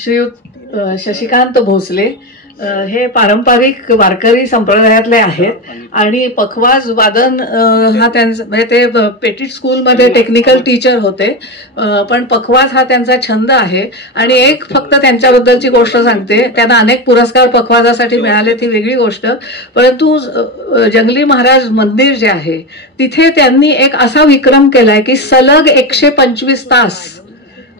श्रीयुत शशिकांत भोसले. हे पारंपरिक वारकरी संप्रदायातले आहेत आणि पखवाज वादन हा त्यांचा म्हणजे ते पेटिट स्कूलमध्ये टेक्निकल टीचर होते, पण पखवाज हा त्यांचा छंद आहे. आणि एक फक्त त्यांच्याबद्दलची गोष्ट सांगते. त्यांना अनेक पुरस्कार पखवाजासाठी मिळाले ती वेगळी गोष्ट, परंतु जंगली महाराज मंदिर जे आहे तिथे त्यांनी एक असा विक्रम केलाय की सलग 125 तास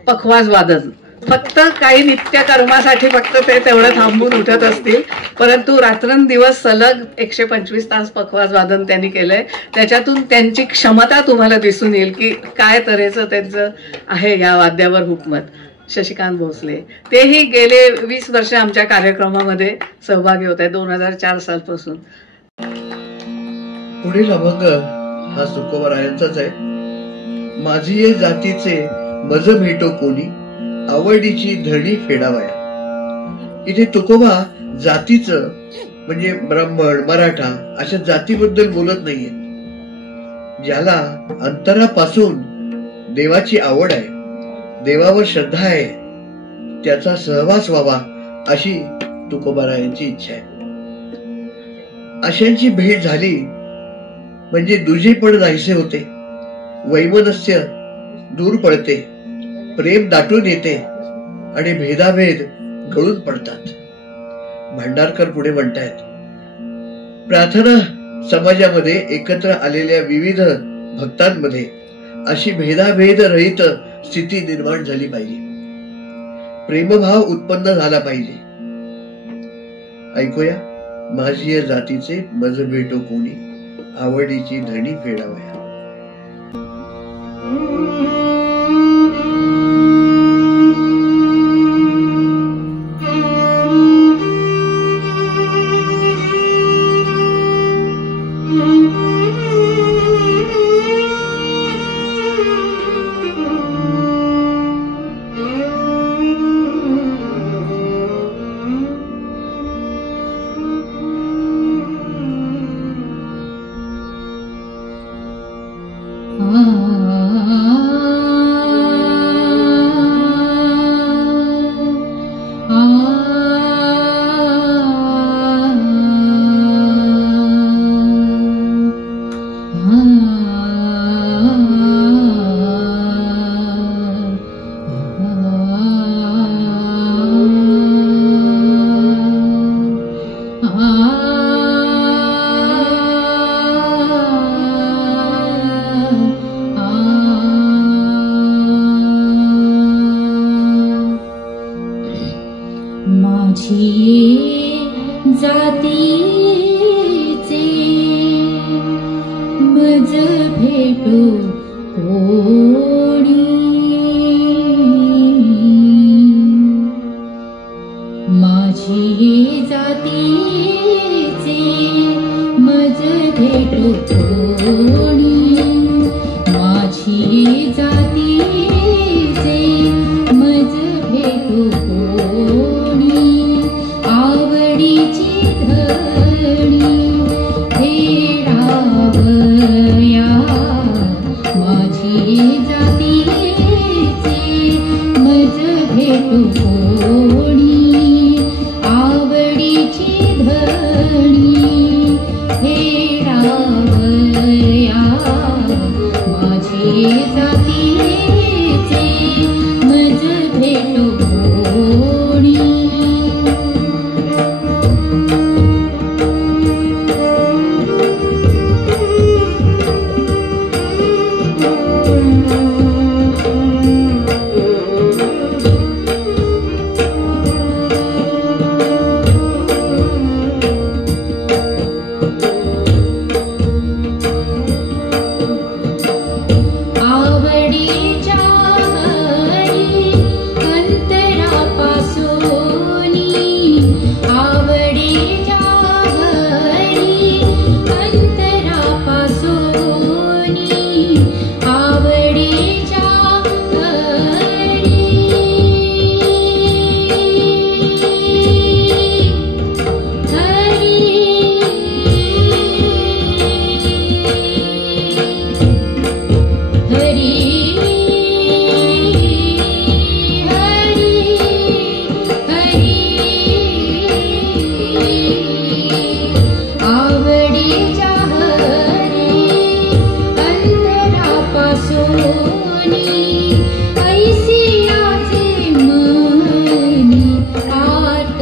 पखवाज वादन. फक्त काही नित्यकर्मासाठी फक्त ते तेवढं थांबून उठत असतील, परंतु रात्रंदिवस सलग 125 तास पखवाज वादन त्यांनी केलंय. त्याच्यातून त्यांची क्षमता तुम्हाला दिसून येईल की काय तऱ्हेचं त्यांचं आहे या वाद्यावर हुकमत. शशिकांत भोसले तेही गेले 20 वर्ष आमच्या कार्यक्रमामध्ये सहभागी होत आहे, 2004 सालपासून. पुढील अभंग हा तुकोबारायांचाच आहे. माझी ये जातीचे मज भेटो कोणी, आवडीची धरणी फेडावया. इथे तुकोबा जातीचं म्हणजे ब्राह्मण मराठा अशा जातीबद्दल बोलत नाहीये. ज्याला अंतरापासून देवाची आवड आहे, देवावर श्रद्धा आहे, त्याचा सहवास व्हावा अशी तुकोबारायांची इच्छा आहे. अशांची भेट झाली म्हणजे दुजेपण नाहीसे होते, वैमनस्य दूर पडते, प्रेम दाटून येते आणि भेदाभेद गळून पडतात. भांडारकर पुढे म्हणतायत, प्रार्थना समाजामध्ये एकत्र आलेल्या विविध भक्तांमध्ये अशी भेदाभेद रहित स्थिती निर्माण झाली पाहिजे, प्रेमभाव उत्पन्न झाला पाहिजे. ऐकूया, माझी जातीचे मज भेटो कोणी, आवडीची धरणी फेडावया. Ah जातीचे मज भेटो कोणी माझी जातीचे मज भेटो कोणी माझी जातीचे मज भेटो कोणी आवडीची धणी फेडावया माझी जातीचे मज भेटो कोणी आवडीची धणी फेडावया माझी जातीचे मज भेटो कोणी आवडीच्या हरी अंतरापासूनी आवडीच्या हरी अंतरापासूनी आवडीच्या आवडीच्या हरी अंतरापासूनी ऐसियाचे मनी आत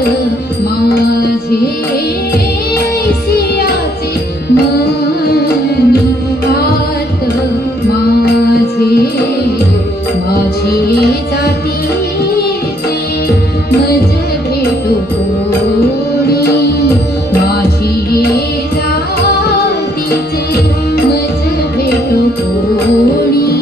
माझे ऐसियाचे मनी आत माझे माझी जातीचे मज भेटो कोणी माझी जातीचे मज भेटो कोणी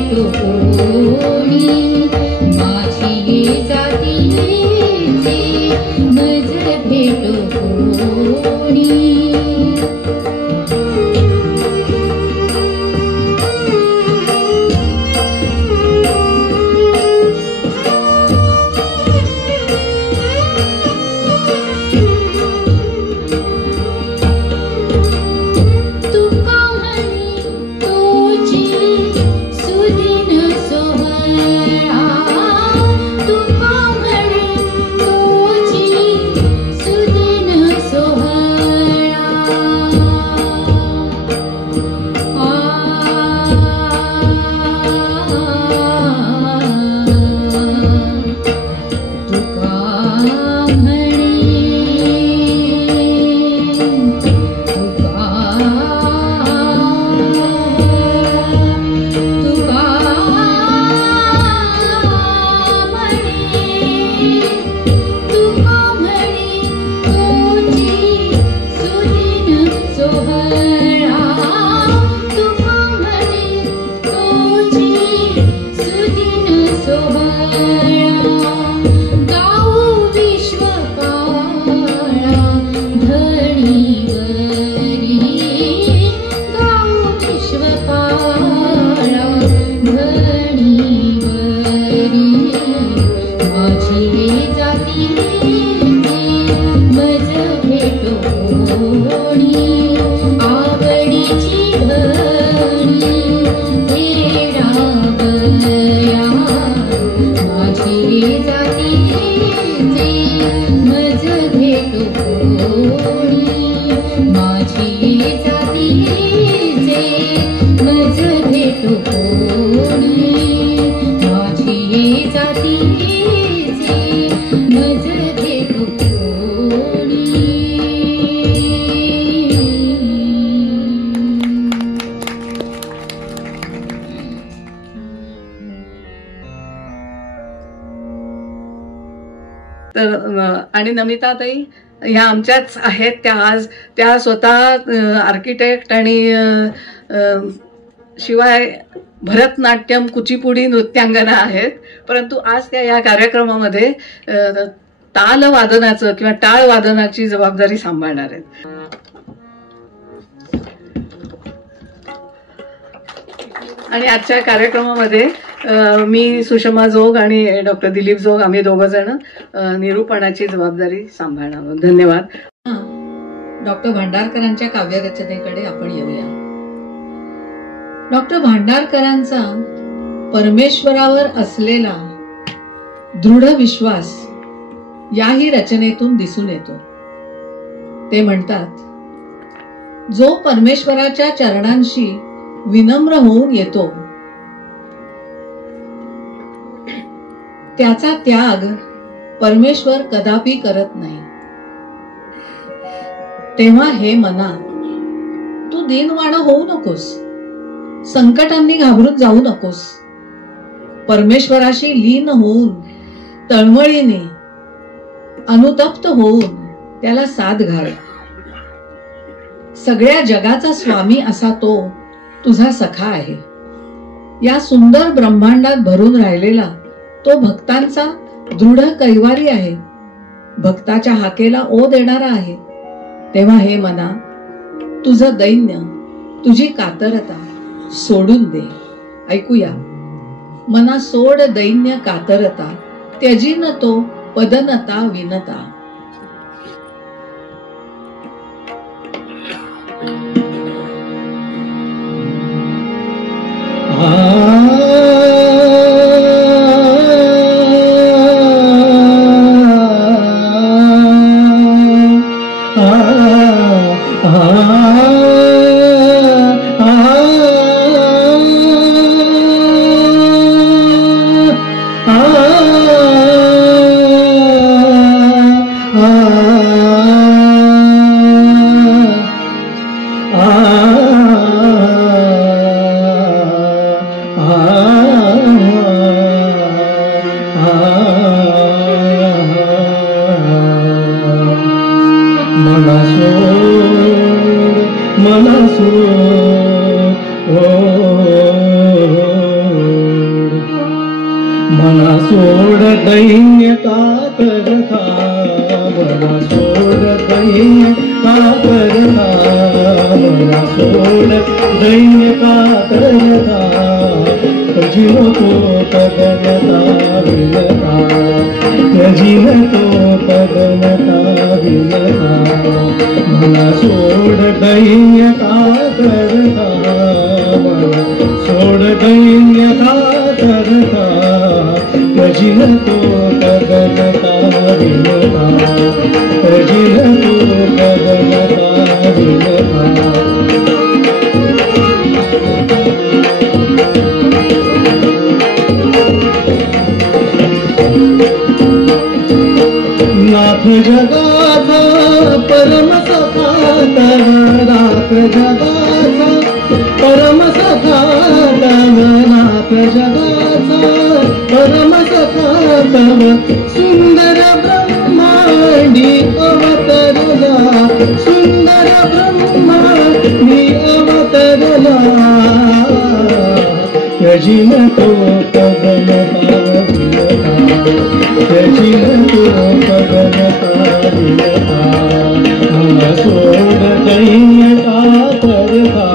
भेटो कोणी माझी जातीचे मज भेटो कोणी तर आणि नमिताताई ह्या आमच्याच आहेत, त्या स्वतः आर्किटेक्ट आणि शिवाय भरतनाट्यम कुचिपुडी नृत्यांगना आहेत, परंतु आज त्या या कार्यक्रमामध्ये ताल वादनाचं किंवा टाळ वादनाची जबाबदारी सांभाळणार आहेत. आणि आजच्या कार्यक्रमामध्ये मी सुषमा जोग आणि डॉक्टर दिलीप जोग आम्ही दोघं जण निरूपणाची जबाबदारी सांभाळणार आहोत. धन्यवाद. डॉक्टर भांडारकरांच्या काव्यरचनेकडे आपण येऊया. डॉक्टर भांडारकरांचा परमेश्वरावर असलेला दृढ विश्वास याही रचनेतून दिसून येतो. ते म्हणतात, जो परमेश्वराच्या चरणांशी विनम्र होऊन येतो त्याचा त्याग परमेश्वर कदापि करत नाही. तेव्हा हे मना, तू दीनवाण होऊ नकोस, संकटांनी घाबरून जाऊ नकोस. परमेश्वराशी लीन होऊन तळमळीने अनुतप्त होऊन त्याला साथ घाल. सगळ्या जगाचा स्वामी असा तो तुझा सखा आहे. या सुंदर ब्रह्मांडात भरून राहिलेला तो भक्तांचा दृढ कैवारी आहे. भक्ताच्या हाकेला ओ देणारा आहे. तेव्हा हे मना, तुझं दैन्य, तुझी कातरता सोडून दे. ऐकूया. मना सोड दैन्य कातरता, त्यजीन तो पदनता विनता. मनसो मना सोड दैन्य कातरता, मना सोड दैन्य कातरता, मना सोड दैन्य कातरता, तजिन तो पदनता विनता, तजिन तो पदनता विनता, मना सोड दैन्य कातरता, मना सोड दैन्य कातरता, तजिन तो पदनता विनता, तजिन तो पदनता विनता. नाथ जगाचा परम सखा तव, नाथ जगाचा परम सखा तव, नाथ जगाचा परम सखा तव, सुंदर ब्रह्मांडी अवतरला, सुंदर ब्रह्मांडी अवतरला, यजिन तो पदनता विनता, यजिन तो पदनता विनता, मना सोड दैन्य कातरता,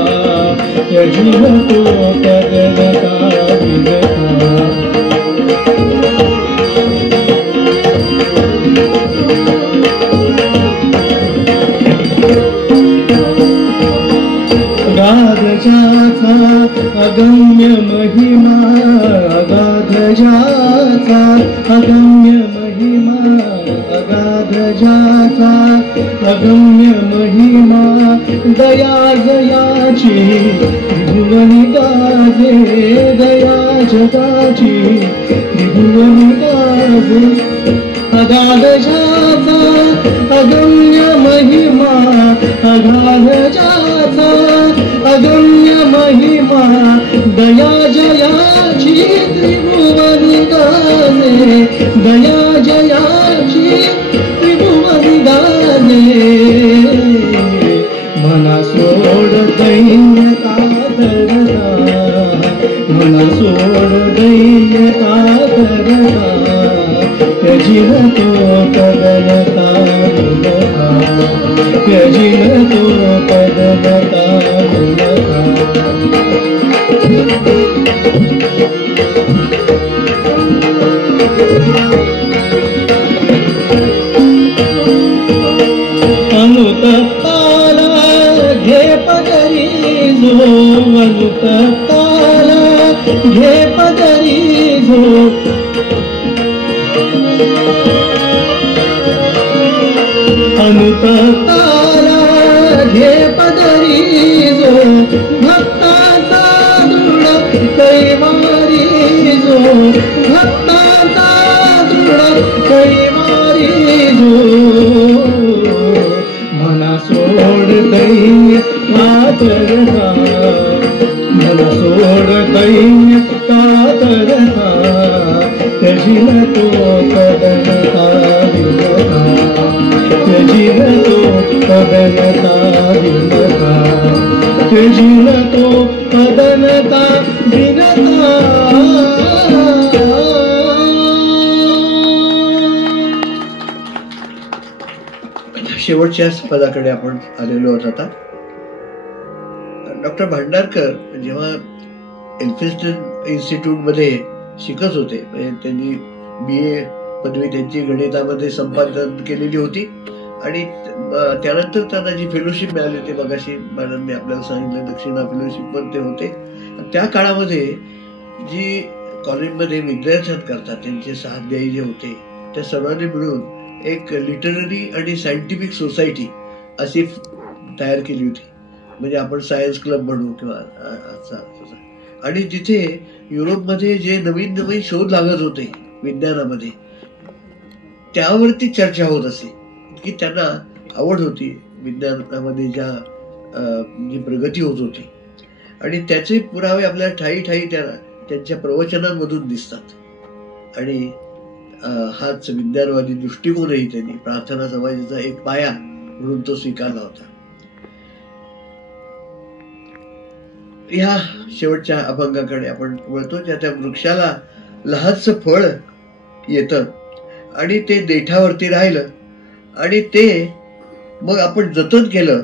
यजिन तो पदनता विनता. अगाध ज्याचा अगम्य महिमा, अगाध ज्याचा अगम्य महिमा, अगाध ज्याचा अगम्य महिमा, दया जयाची त्रिभुवनी गाजे, दया जगाची त्रिभुवनी गाजे, अगाध ज्याचा अगम्य महिमा, अगाध ज्याचा अगम्य महिमा, दया जयाची त्रिभुवनी गाजे, दया जयाची त्रिभुवनी गाजे, मना सोड दैन्य कातरता, मना सोड दैन्य कातरता, यजिन तो पदनता विनता, यजिन तो पदनता विनता. अनुतप्ताला घे पदरी जो, अनुतप्ताला घे पदरी जो, अनुतप्ताला घे पदरी जो, भक्ताचा दृढ कैवारी जो, भक्ताचा दृढ कैवारी जो, मना सोड दैन्य कातरता, मना सोड दैन्य कातरता, तजिन तो पदनता विनता, तजिन तो पदनता विनता, तजिन तो पदनता विनता. शेवटच्या पदाकडे आपण आलेलो आहोत आता. डॉक्टर भांडारकर जेव्हा एल्फिन्स्टन इन्स्टिट्यूटमध्ये शिकत होते, त्यांनी BA पदवी त्यांची गणितामध्ये संपादन केलेली होती आणि त्यानंतर त्यांना जी फेलोशिप मिळाली होती, मगाशी मॅडमने आपल्याला सांगितलं दक्षिणा फेलोशिप पण ते होते. त्या काळामध्ये जी कॉलेजमध्ये विद्यार्थ्यांकरता त्यांचे सहाध्यायी जे होते त्या सर्वांनी मिळून एक लिटररी आणि सायंटिफिक सोसायटी अशी तयार केली होती. म्हणजे आपण सायन्स क्लब म्हणू किंवा असा. आणि तिथे युरोपमध्ये जे नवीन नवीन शोध लागत होते विज्ञानामध्ये त्यावरती चर्चा होत असे, की त्यांना आवड होती विज्ञानामध्ये जी प्रगती होत होती. आणि त्याचे पुरावे आपल्याला ठायी ठायी त्यांच्या प्रवचनांमधून दिसतात. आणि हाच विज्ञानवादी दृष्टिकोनही त्यांनी प्रार्थना समाजाचा एक पाया म्हणून तो स्वीकारला होता. ह्या शेवटच्या अभंगाकडे आपण वळतो, ज्या त्या वृक्षाला लहानसं फळ येतं आणि ते देठावरती राहिलं आणि ते मग आपण जतन केलं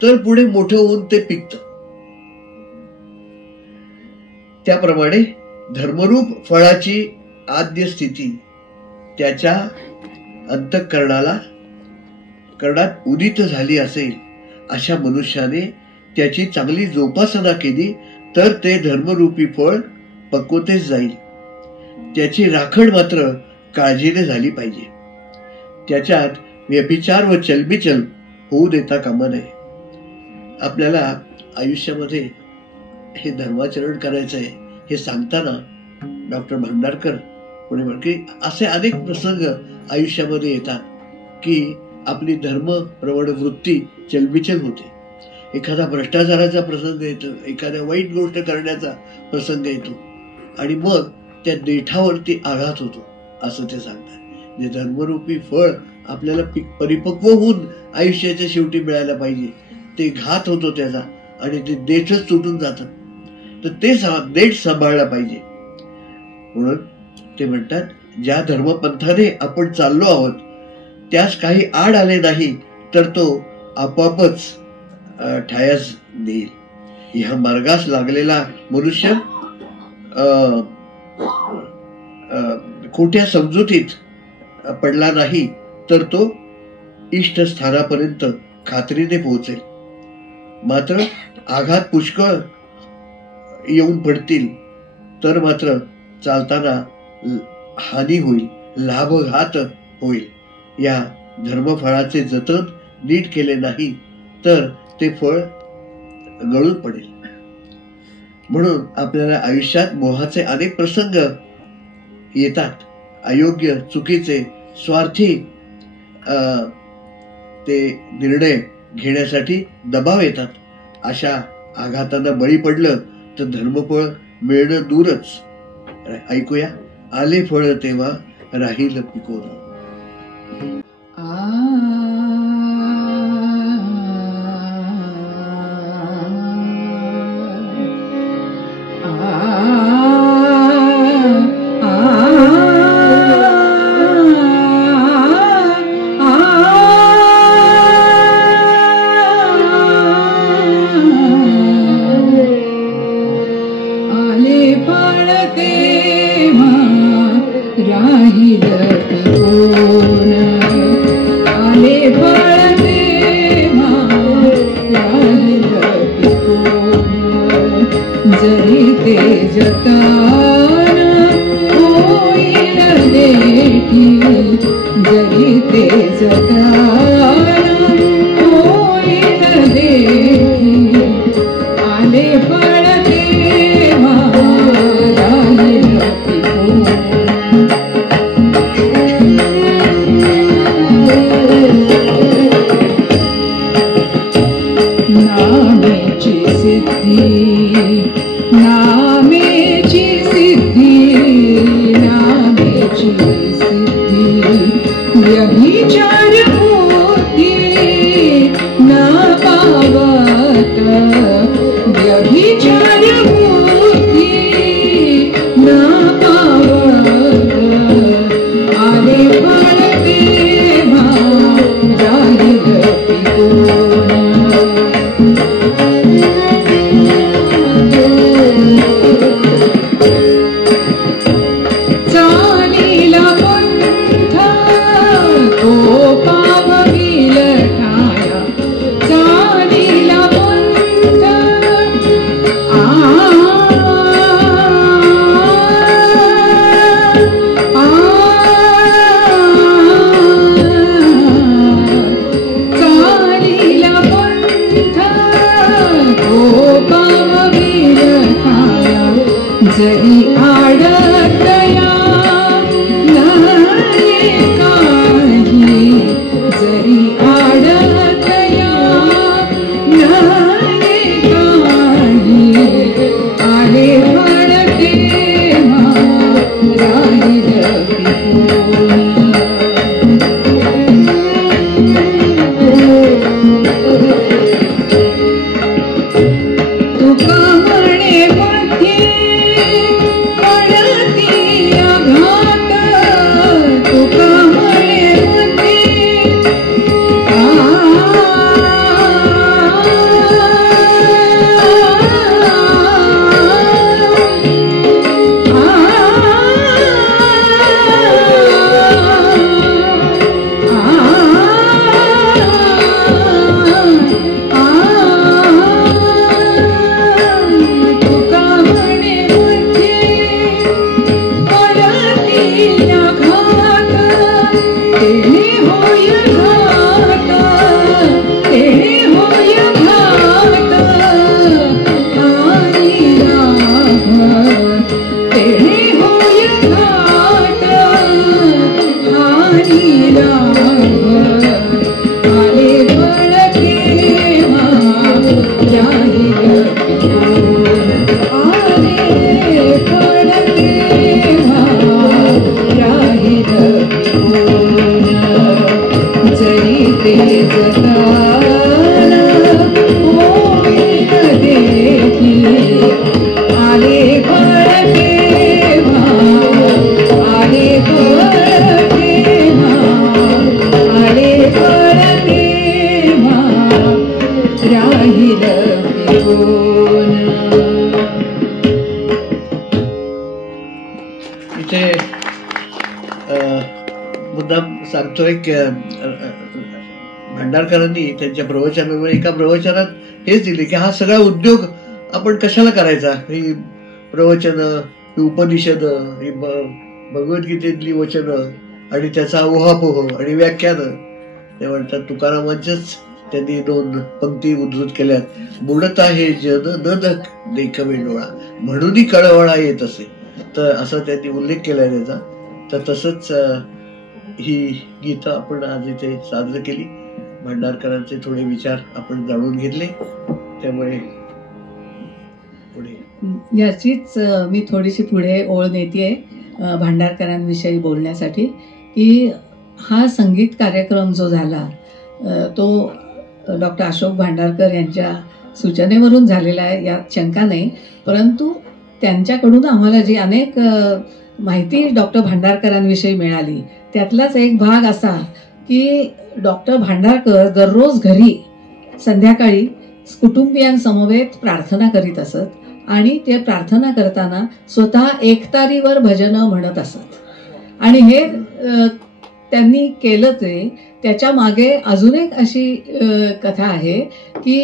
तर पुढे मोठं होऊन ते पिकतं. त्याप्रमाणे धर्मरूप फळाची आद्य स्थिती त्याच्या करणात उदित झाली असेल, अशा मनुष्याने त्याची चांगली जोपासना केली तर ते धर्मरूपी फळ पक्वतेस जाईल. त्याची राखण मात्र काळजीने झाली पाहिजे. त्याच्यात व्यभिचार व चलबिचल होऊ देता कामा नये. आपल्याला आयुष्यामध्ये हे धर्माचरण करायचंय हे सांगताना डॉक्टर भांडारकर पुढे म्हणते की असे अनेक प्रसंग आयुष्यामध्ये येतात की आपली धर्मप्रवण वृत्ती चलबिचल होते. एखादा भ्रष्टाचाराचा प्रसंग येतो, एखाद्या वाईट गोष्ट करण्याचा प्रसंग येतो आणि मग त्या देठावरती आघात होतो असं ते सांगतात. जे धर्मरूपी फळ आपल्याला परिपक्व होऊन आयुष्याच्या शेवटी मिळायला पाहिजे ते घात होतो त्याचा आणि ते देठच तुटून जातं. तर ते देठ सांभाळला पाहिजे. म्हणून ते म्हणतात ज्या धर्मपंथाने आपण चाललो आहोत त्यास काही आड आले नाही तर तो आपोआपच ठायास देईल. ह्या मार्गास लागलेला मनुष्य खोट्या समजुतीत पडला नाही तर तो इष्टस्थानापर्यंत खात्रीने पोहोचेल. मात्र आघात पुष्कळ येऊन पडतील तर मात्र चालताना हानी होईल, लाभघात होईल. या धर्मफळाचे जतन नीट केले नाही तर ते फळ गळून पडेल. म्हणून आपल्याला आयुष्यात मोहाचे अनेक प्रसंग येतात. अयोग्य, चुकीचे, स्वार्थी ते निर्णय घेण्यासाठी दबाव येतात. अशा आघातांना बळी पडलं तर धर्मफळ मिळणं दूरच. ऐकूया, आले फळ तेव्हा राहील पिकोर. सांगतोय की भांडारकरांनी त्यांच्या प्रवचनामुळे एका प्रवचनात हेच दिले की हा सगळा उद्योग आपण कशाला करायचा, ही प्रवचन, ही उपनिषद, ही भगवद्गीतेतली वचनं आणि त्याचा ऊहापोह आणि व्याख्यान. ते म्हणतात तुकारामांच्याच त्यांनी 2 पंक्ती उद्धृत केल्यात. बुडता हे जन न देखवे डोळा म्हणूनही कळवळा येत असे. तर असा त्यांनी उल्लेख केलाय त्याचा. तर तसंच ही गीतं आपण आज इथे सादर केली. भांडारकरांचे थोडे विचार आपण जाणून घेतले. त्यामुळे पुढे याचीच मी थोडीशी पुढे ओळ नेतीये भांडारकरांविषयी बोलण्यासाठी, की हा संगीत कार्यक्रम जो झाला तो डॉक्टर अशोक भांडारकर यांच्या सूचनेवरून झालेला आहे, यात शंका नाही. परंतु त्यांच्याकडून आम्हाला जी अनेक माहिती डॉक्टर भांडारकरांविषयी मिळाली त्यातलाच एक भाग असा की डॉक्टर भांडारकर दररोज घरी संध्याकाळी कुटुंबियांसमवेत प्रार्थना करीत असत आणि ते प्रार्थना करताना स्वतः एकतारीवर भजनं म्हणत असत. आणि हे त्यांनी केलं ते त्याच्या मागे अजून एक अशी कथा आहे की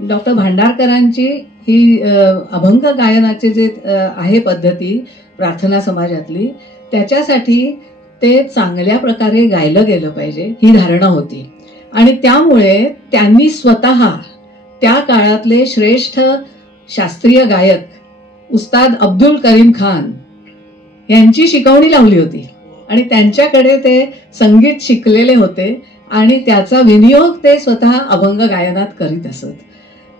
डॉक्टर भांडारकरांची ही अभंग गायनाचे जे आहे पद्धती प्रार्थना समाजातली, त्याच्यासाठी ते चांगल्या प्रकारे गायलं गेलं पाहिजे ही धारणा होती. आणि त्यामुळे त्यांनी स्वतः त्या काळातले श्रेष्ठ शास्त्रीय गायक उस्ताद अब्दुल करीम खान यांची शिकवणी लावली होती आणि त्यांच्याकडे ते संगीत शिकलेले होते आणि त्याचा विनियोग ते स्वतः अभंग गायनात करीत असत.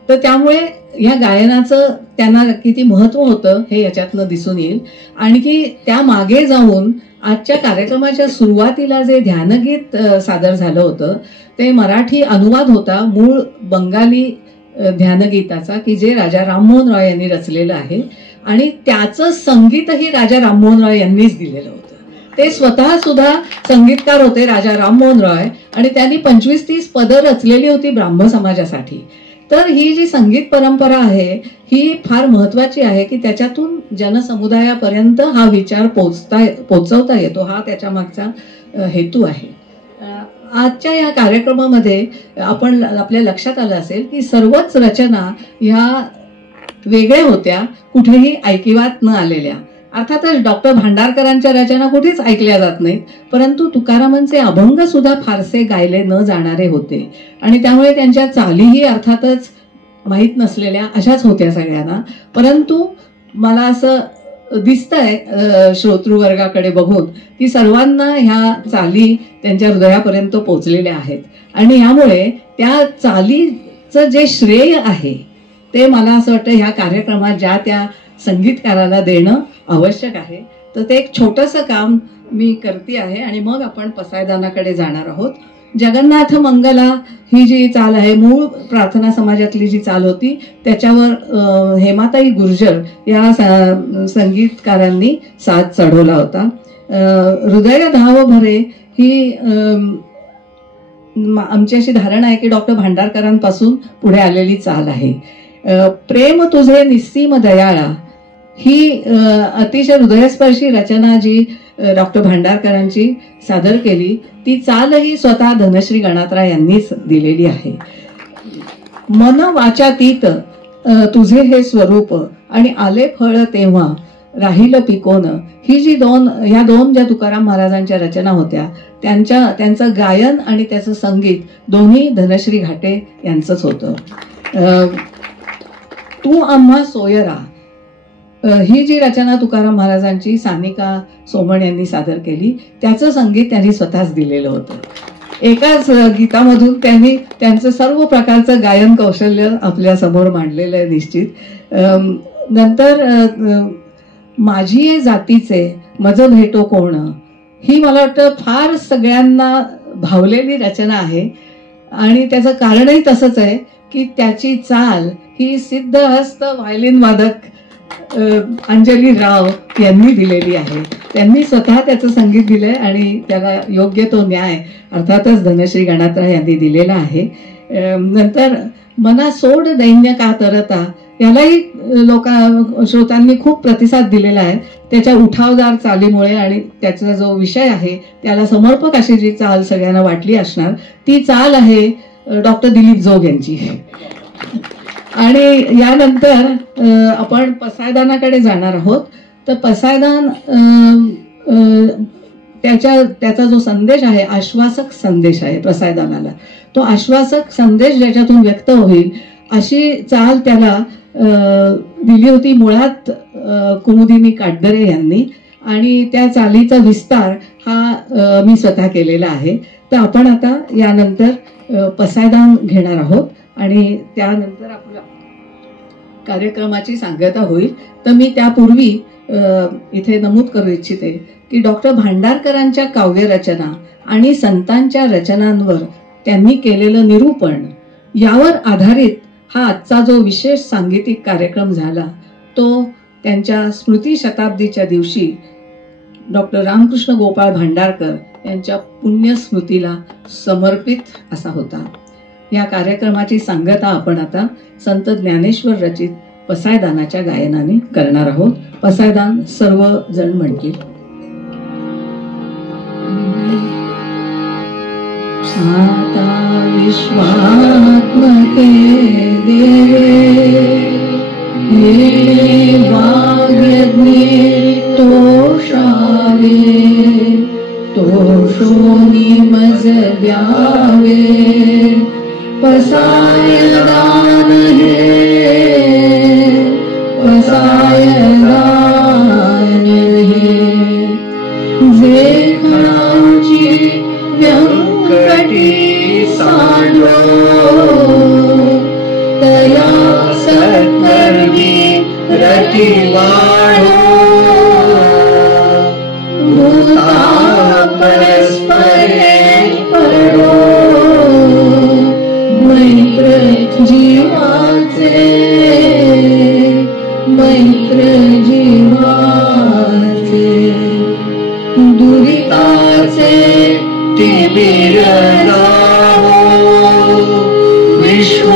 तर त्यामुळे या गायनाचं त्यांना किती महत्त्व होतं हे याच्यातनं दिसून येईल. आणखी त्या मागे जाऊन आजच्या कार्यक्रमाच्या सुरुवातीला जे ध्यानगीत सादर झालं होतं ते मराठी अनुवाद होता मूळ बंगाली ध्यानगीताचा, की जे राजा राममोहन रॉय यांनी रचलेलं आहे आणि त्याचं संगीतही राजा राममोहन रॉय यांनीच दिलेलं होतं. ते स्वतः सुद्धा संगीतकार होते राजा राममोहन रॉय आणि त्यांनी 25-30 पदं रचलेली होती ब्राह्म समाजासाठी. तर ही जी संगीत परंपरा आहे ही फार महत्वाची आहे की त्याच्यातून जनसमुदायापर्यंत हा विचार पोचवता येतो, हा त्याच्या मागचा हेतू आहे. आजच्या या कार्यक्रमामध्ये आपल्या लक्षात आलं असेल की सर्वच रचना ह्या वेगळ्या होत्या, कुठेही ऐकिवात न आलेल्या. अर्थातच डॉक्टर भांडारकरांच्या रचना कुठेच ऐकल्या जात नाहीत, परंतु तुकारामांचे अभंग सुद्धा फारसे गायले न जाणारे होते आणि त्यामुळे त्यांच्या चालीही अर्थातच माहीत नसलेल्या अशाच होत्या सगळ्यांना. परंतु मला असं दिसतंय श्रोतृवर्गाकडे बघून की सर्वांना ह्या चाली त्यांच्या हृदयापर्यंत पोचलेल्या आहेत आणि यामुळे त्या चालीचं जे श्रेय आहे ते मला असं वाटतं ह्या कार्यक्रमात ज्या त्या संगीतकाराला देणं आवश्यक आहे. तर ते एक छोटंसं काम मी करते आहे आणि मग आपण पसायदानाकडे जाणार आहोत. जगन्नाथ मंगला ही जी चाल आहे मूळ प्रार्थना समाजातली जी चाल होती त्याच्यावर हेमाताई गुर्जर या संगीतकारांनी साथ चढवला होता. हृदय धाव भरे ही आमची अशी धारणा आहे की डॉक्टर भांडारकरांपासून पुढे आलेली चाल आहे. प्रेम तुझे निस्सीम दयाळा ही अतिशय हृदयस्पर्शी रचना जी डॉक्टर भांडारकरांची सादर केली ती चालही स्वतः धनश्री गणात्रा यांनीच दिलेली आहे. मन वाचातीत तुझे हे स्वरूप आणि आले फळ तेव्हा राहिलं पिकोन ही जी ह्या दोन ज्या तुकाराम महाराजांच्या रचना होत्या त्यांचं गायन आणि त्याचं संगीत दोन्ही धनश्री घाटे यांचंच होतं. तू आम्हा सोयरा ही जी रचना तुकाराम महाराजांची सानिका सोमण यांनी सादर केली त्याचं संगीत त्यांनी स्वतःच दिलेलं होतं. एकाच गीतामधून त्यांनी त्यांचं सर्व प्रकारचं गायन कौशल्य आपल्या समोर मांडलेलं आहे निश्चित. नंतर माझी जातीचे मज भेटो कोण ही मला वाटतं फार सगळ्यांना भावलेली रचना आहे आणि त्याचं कारणही तसंच आहे की त्याची चाल ही सिद्धहस्त व्हायलिन वादक अंजली राव यांनी दिलेली आहे. त्यांनी स्वतः त्याचं संगीत दिलंय आणि त्याला योग्य तो न्याय अर्थातच धनश्री गणात्रा यांनी दिलेला आहे. नंतर मना सोड दैन्य का तरता यालाही श्रोत्यांनी खूप प्रतिसाद दिलेला आहे. त्याच्या उठावदार चालीमुळे आणि त्याचा जो विषय आहे त्याला समर्पक अशी जी चाल सगळ्यांना वाटली असणार ती चाल आहे डॉक्टर दिलीप जोग यांची. आणि यानंतर आपण पसायदानाकडे जाणार आहोत. तर पसायदान त्याचा जो संदेश आहे आश्वासक संदेश आहे पसायदानाला. तो आश्वासक संदेश ज्याच्यातून व्यक्त होईल अशी चाल त्याला दिली होती मुळात कुमुदिनी काटदरे यांनी. आणि त्या चालीचा विस्तार हा मी स्वतः केलेला आहे. तर आपण आता यानंतर पसायदान घेणार आहोत आणि त्यानंतर आपल्या कार्यक्रमाची सांगता होईल. तर मी त्यापूर्वी इथे नमूद करू इच्छिते की डॉक्टर भांडारकरांच्या काव्यरचना आणि संतांच्या रचनांवर त्यांनी केलेलं निरूपण यावर आधारित हा आजचा जो विशेष सांगीतिक कार्यक्रम झाला तो त्यांच्या स्मृती शताब्दीच्या दिवशी डॉक्टर रामकृष्ण गोपाळ भांडारकर यांच्या पुण्यस्मृतीला समर्पित असा होता. या कार्यक्रमाची सांगता आपण आता संत ज्ञानेश्वर रचित पसायदानाच्या गायनाने करणार आहोत. पसायदान सर्वजण म्हणतील. आता विश्वात्मके देवे हे वाग्यज्ञे तोषावे तोषोनी मज द्यावे पसायदान हे पसायदान हे जे खणांची व्यंकटी सांडो तया सत्कर्मी रचिवाळो भूता परस्परे पडो मैत्र जीवाचे मैत्र जीवाचे दुरिताचे तिमिर नाहो विश्व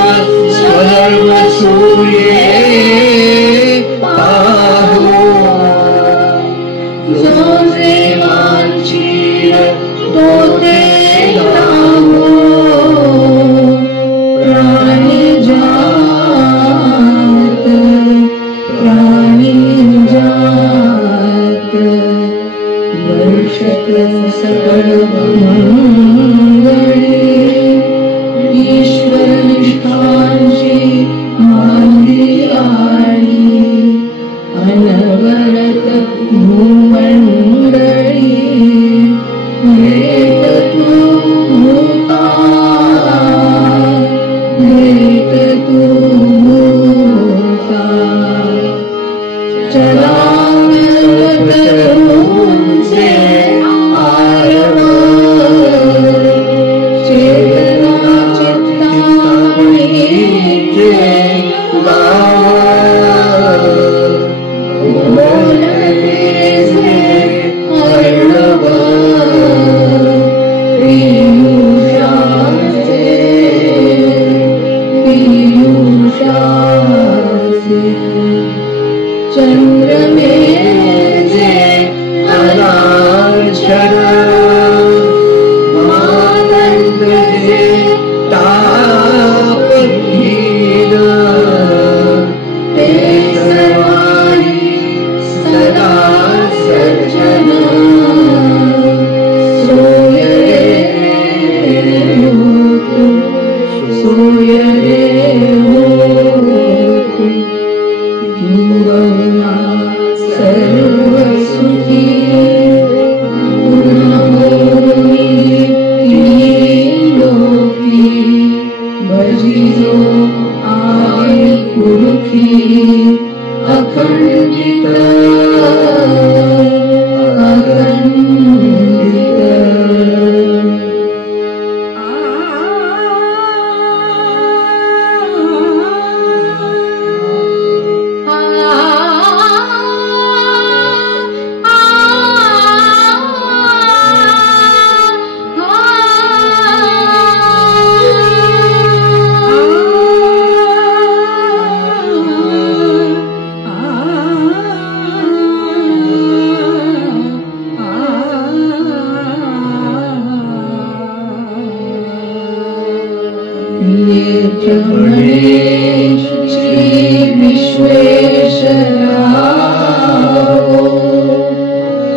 स्वधर्म सूर्ये पाहो जो देवांची तो ते लावो प्राणी जात वर्षक सकळ मंगळे ईश्वर निष्ठांची मांदी आळी अनवरत भूमंडळी भेट तू भूता भेट तू भूता चलावत तुमचे आरव चेतना चित्तानी गणेश श्री विश्वेश्वरावो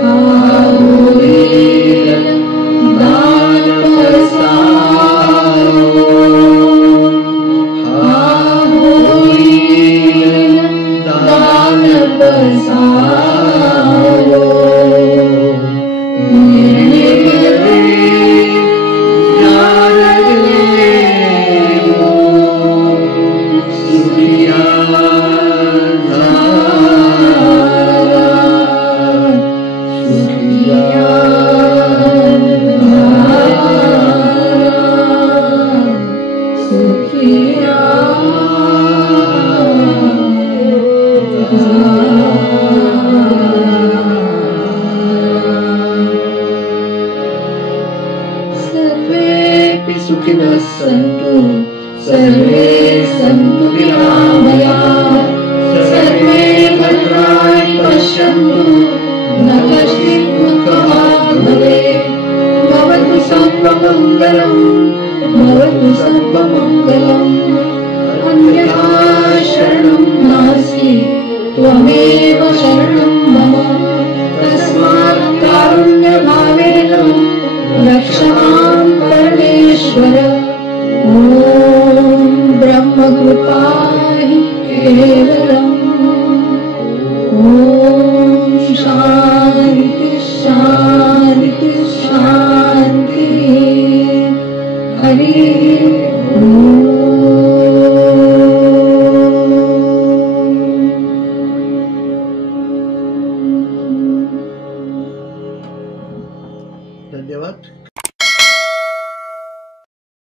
हा होईल दान पसारो हा होईल दान पसारो सर्वेपि सुखिनः सन्तु सर्वे सन्तु निरामयाः सर्वे भद्राणि पश्यन्तु न कश्चित् दुःखभाग् भवेत् भवतु सर्वमङ्गलम् भवतु सर्वमङ्गलम् अन्यथा शरणं नास्ति त्वमेव शरणं मम तस्मात् कारुण्यभावेन रक्ष माम्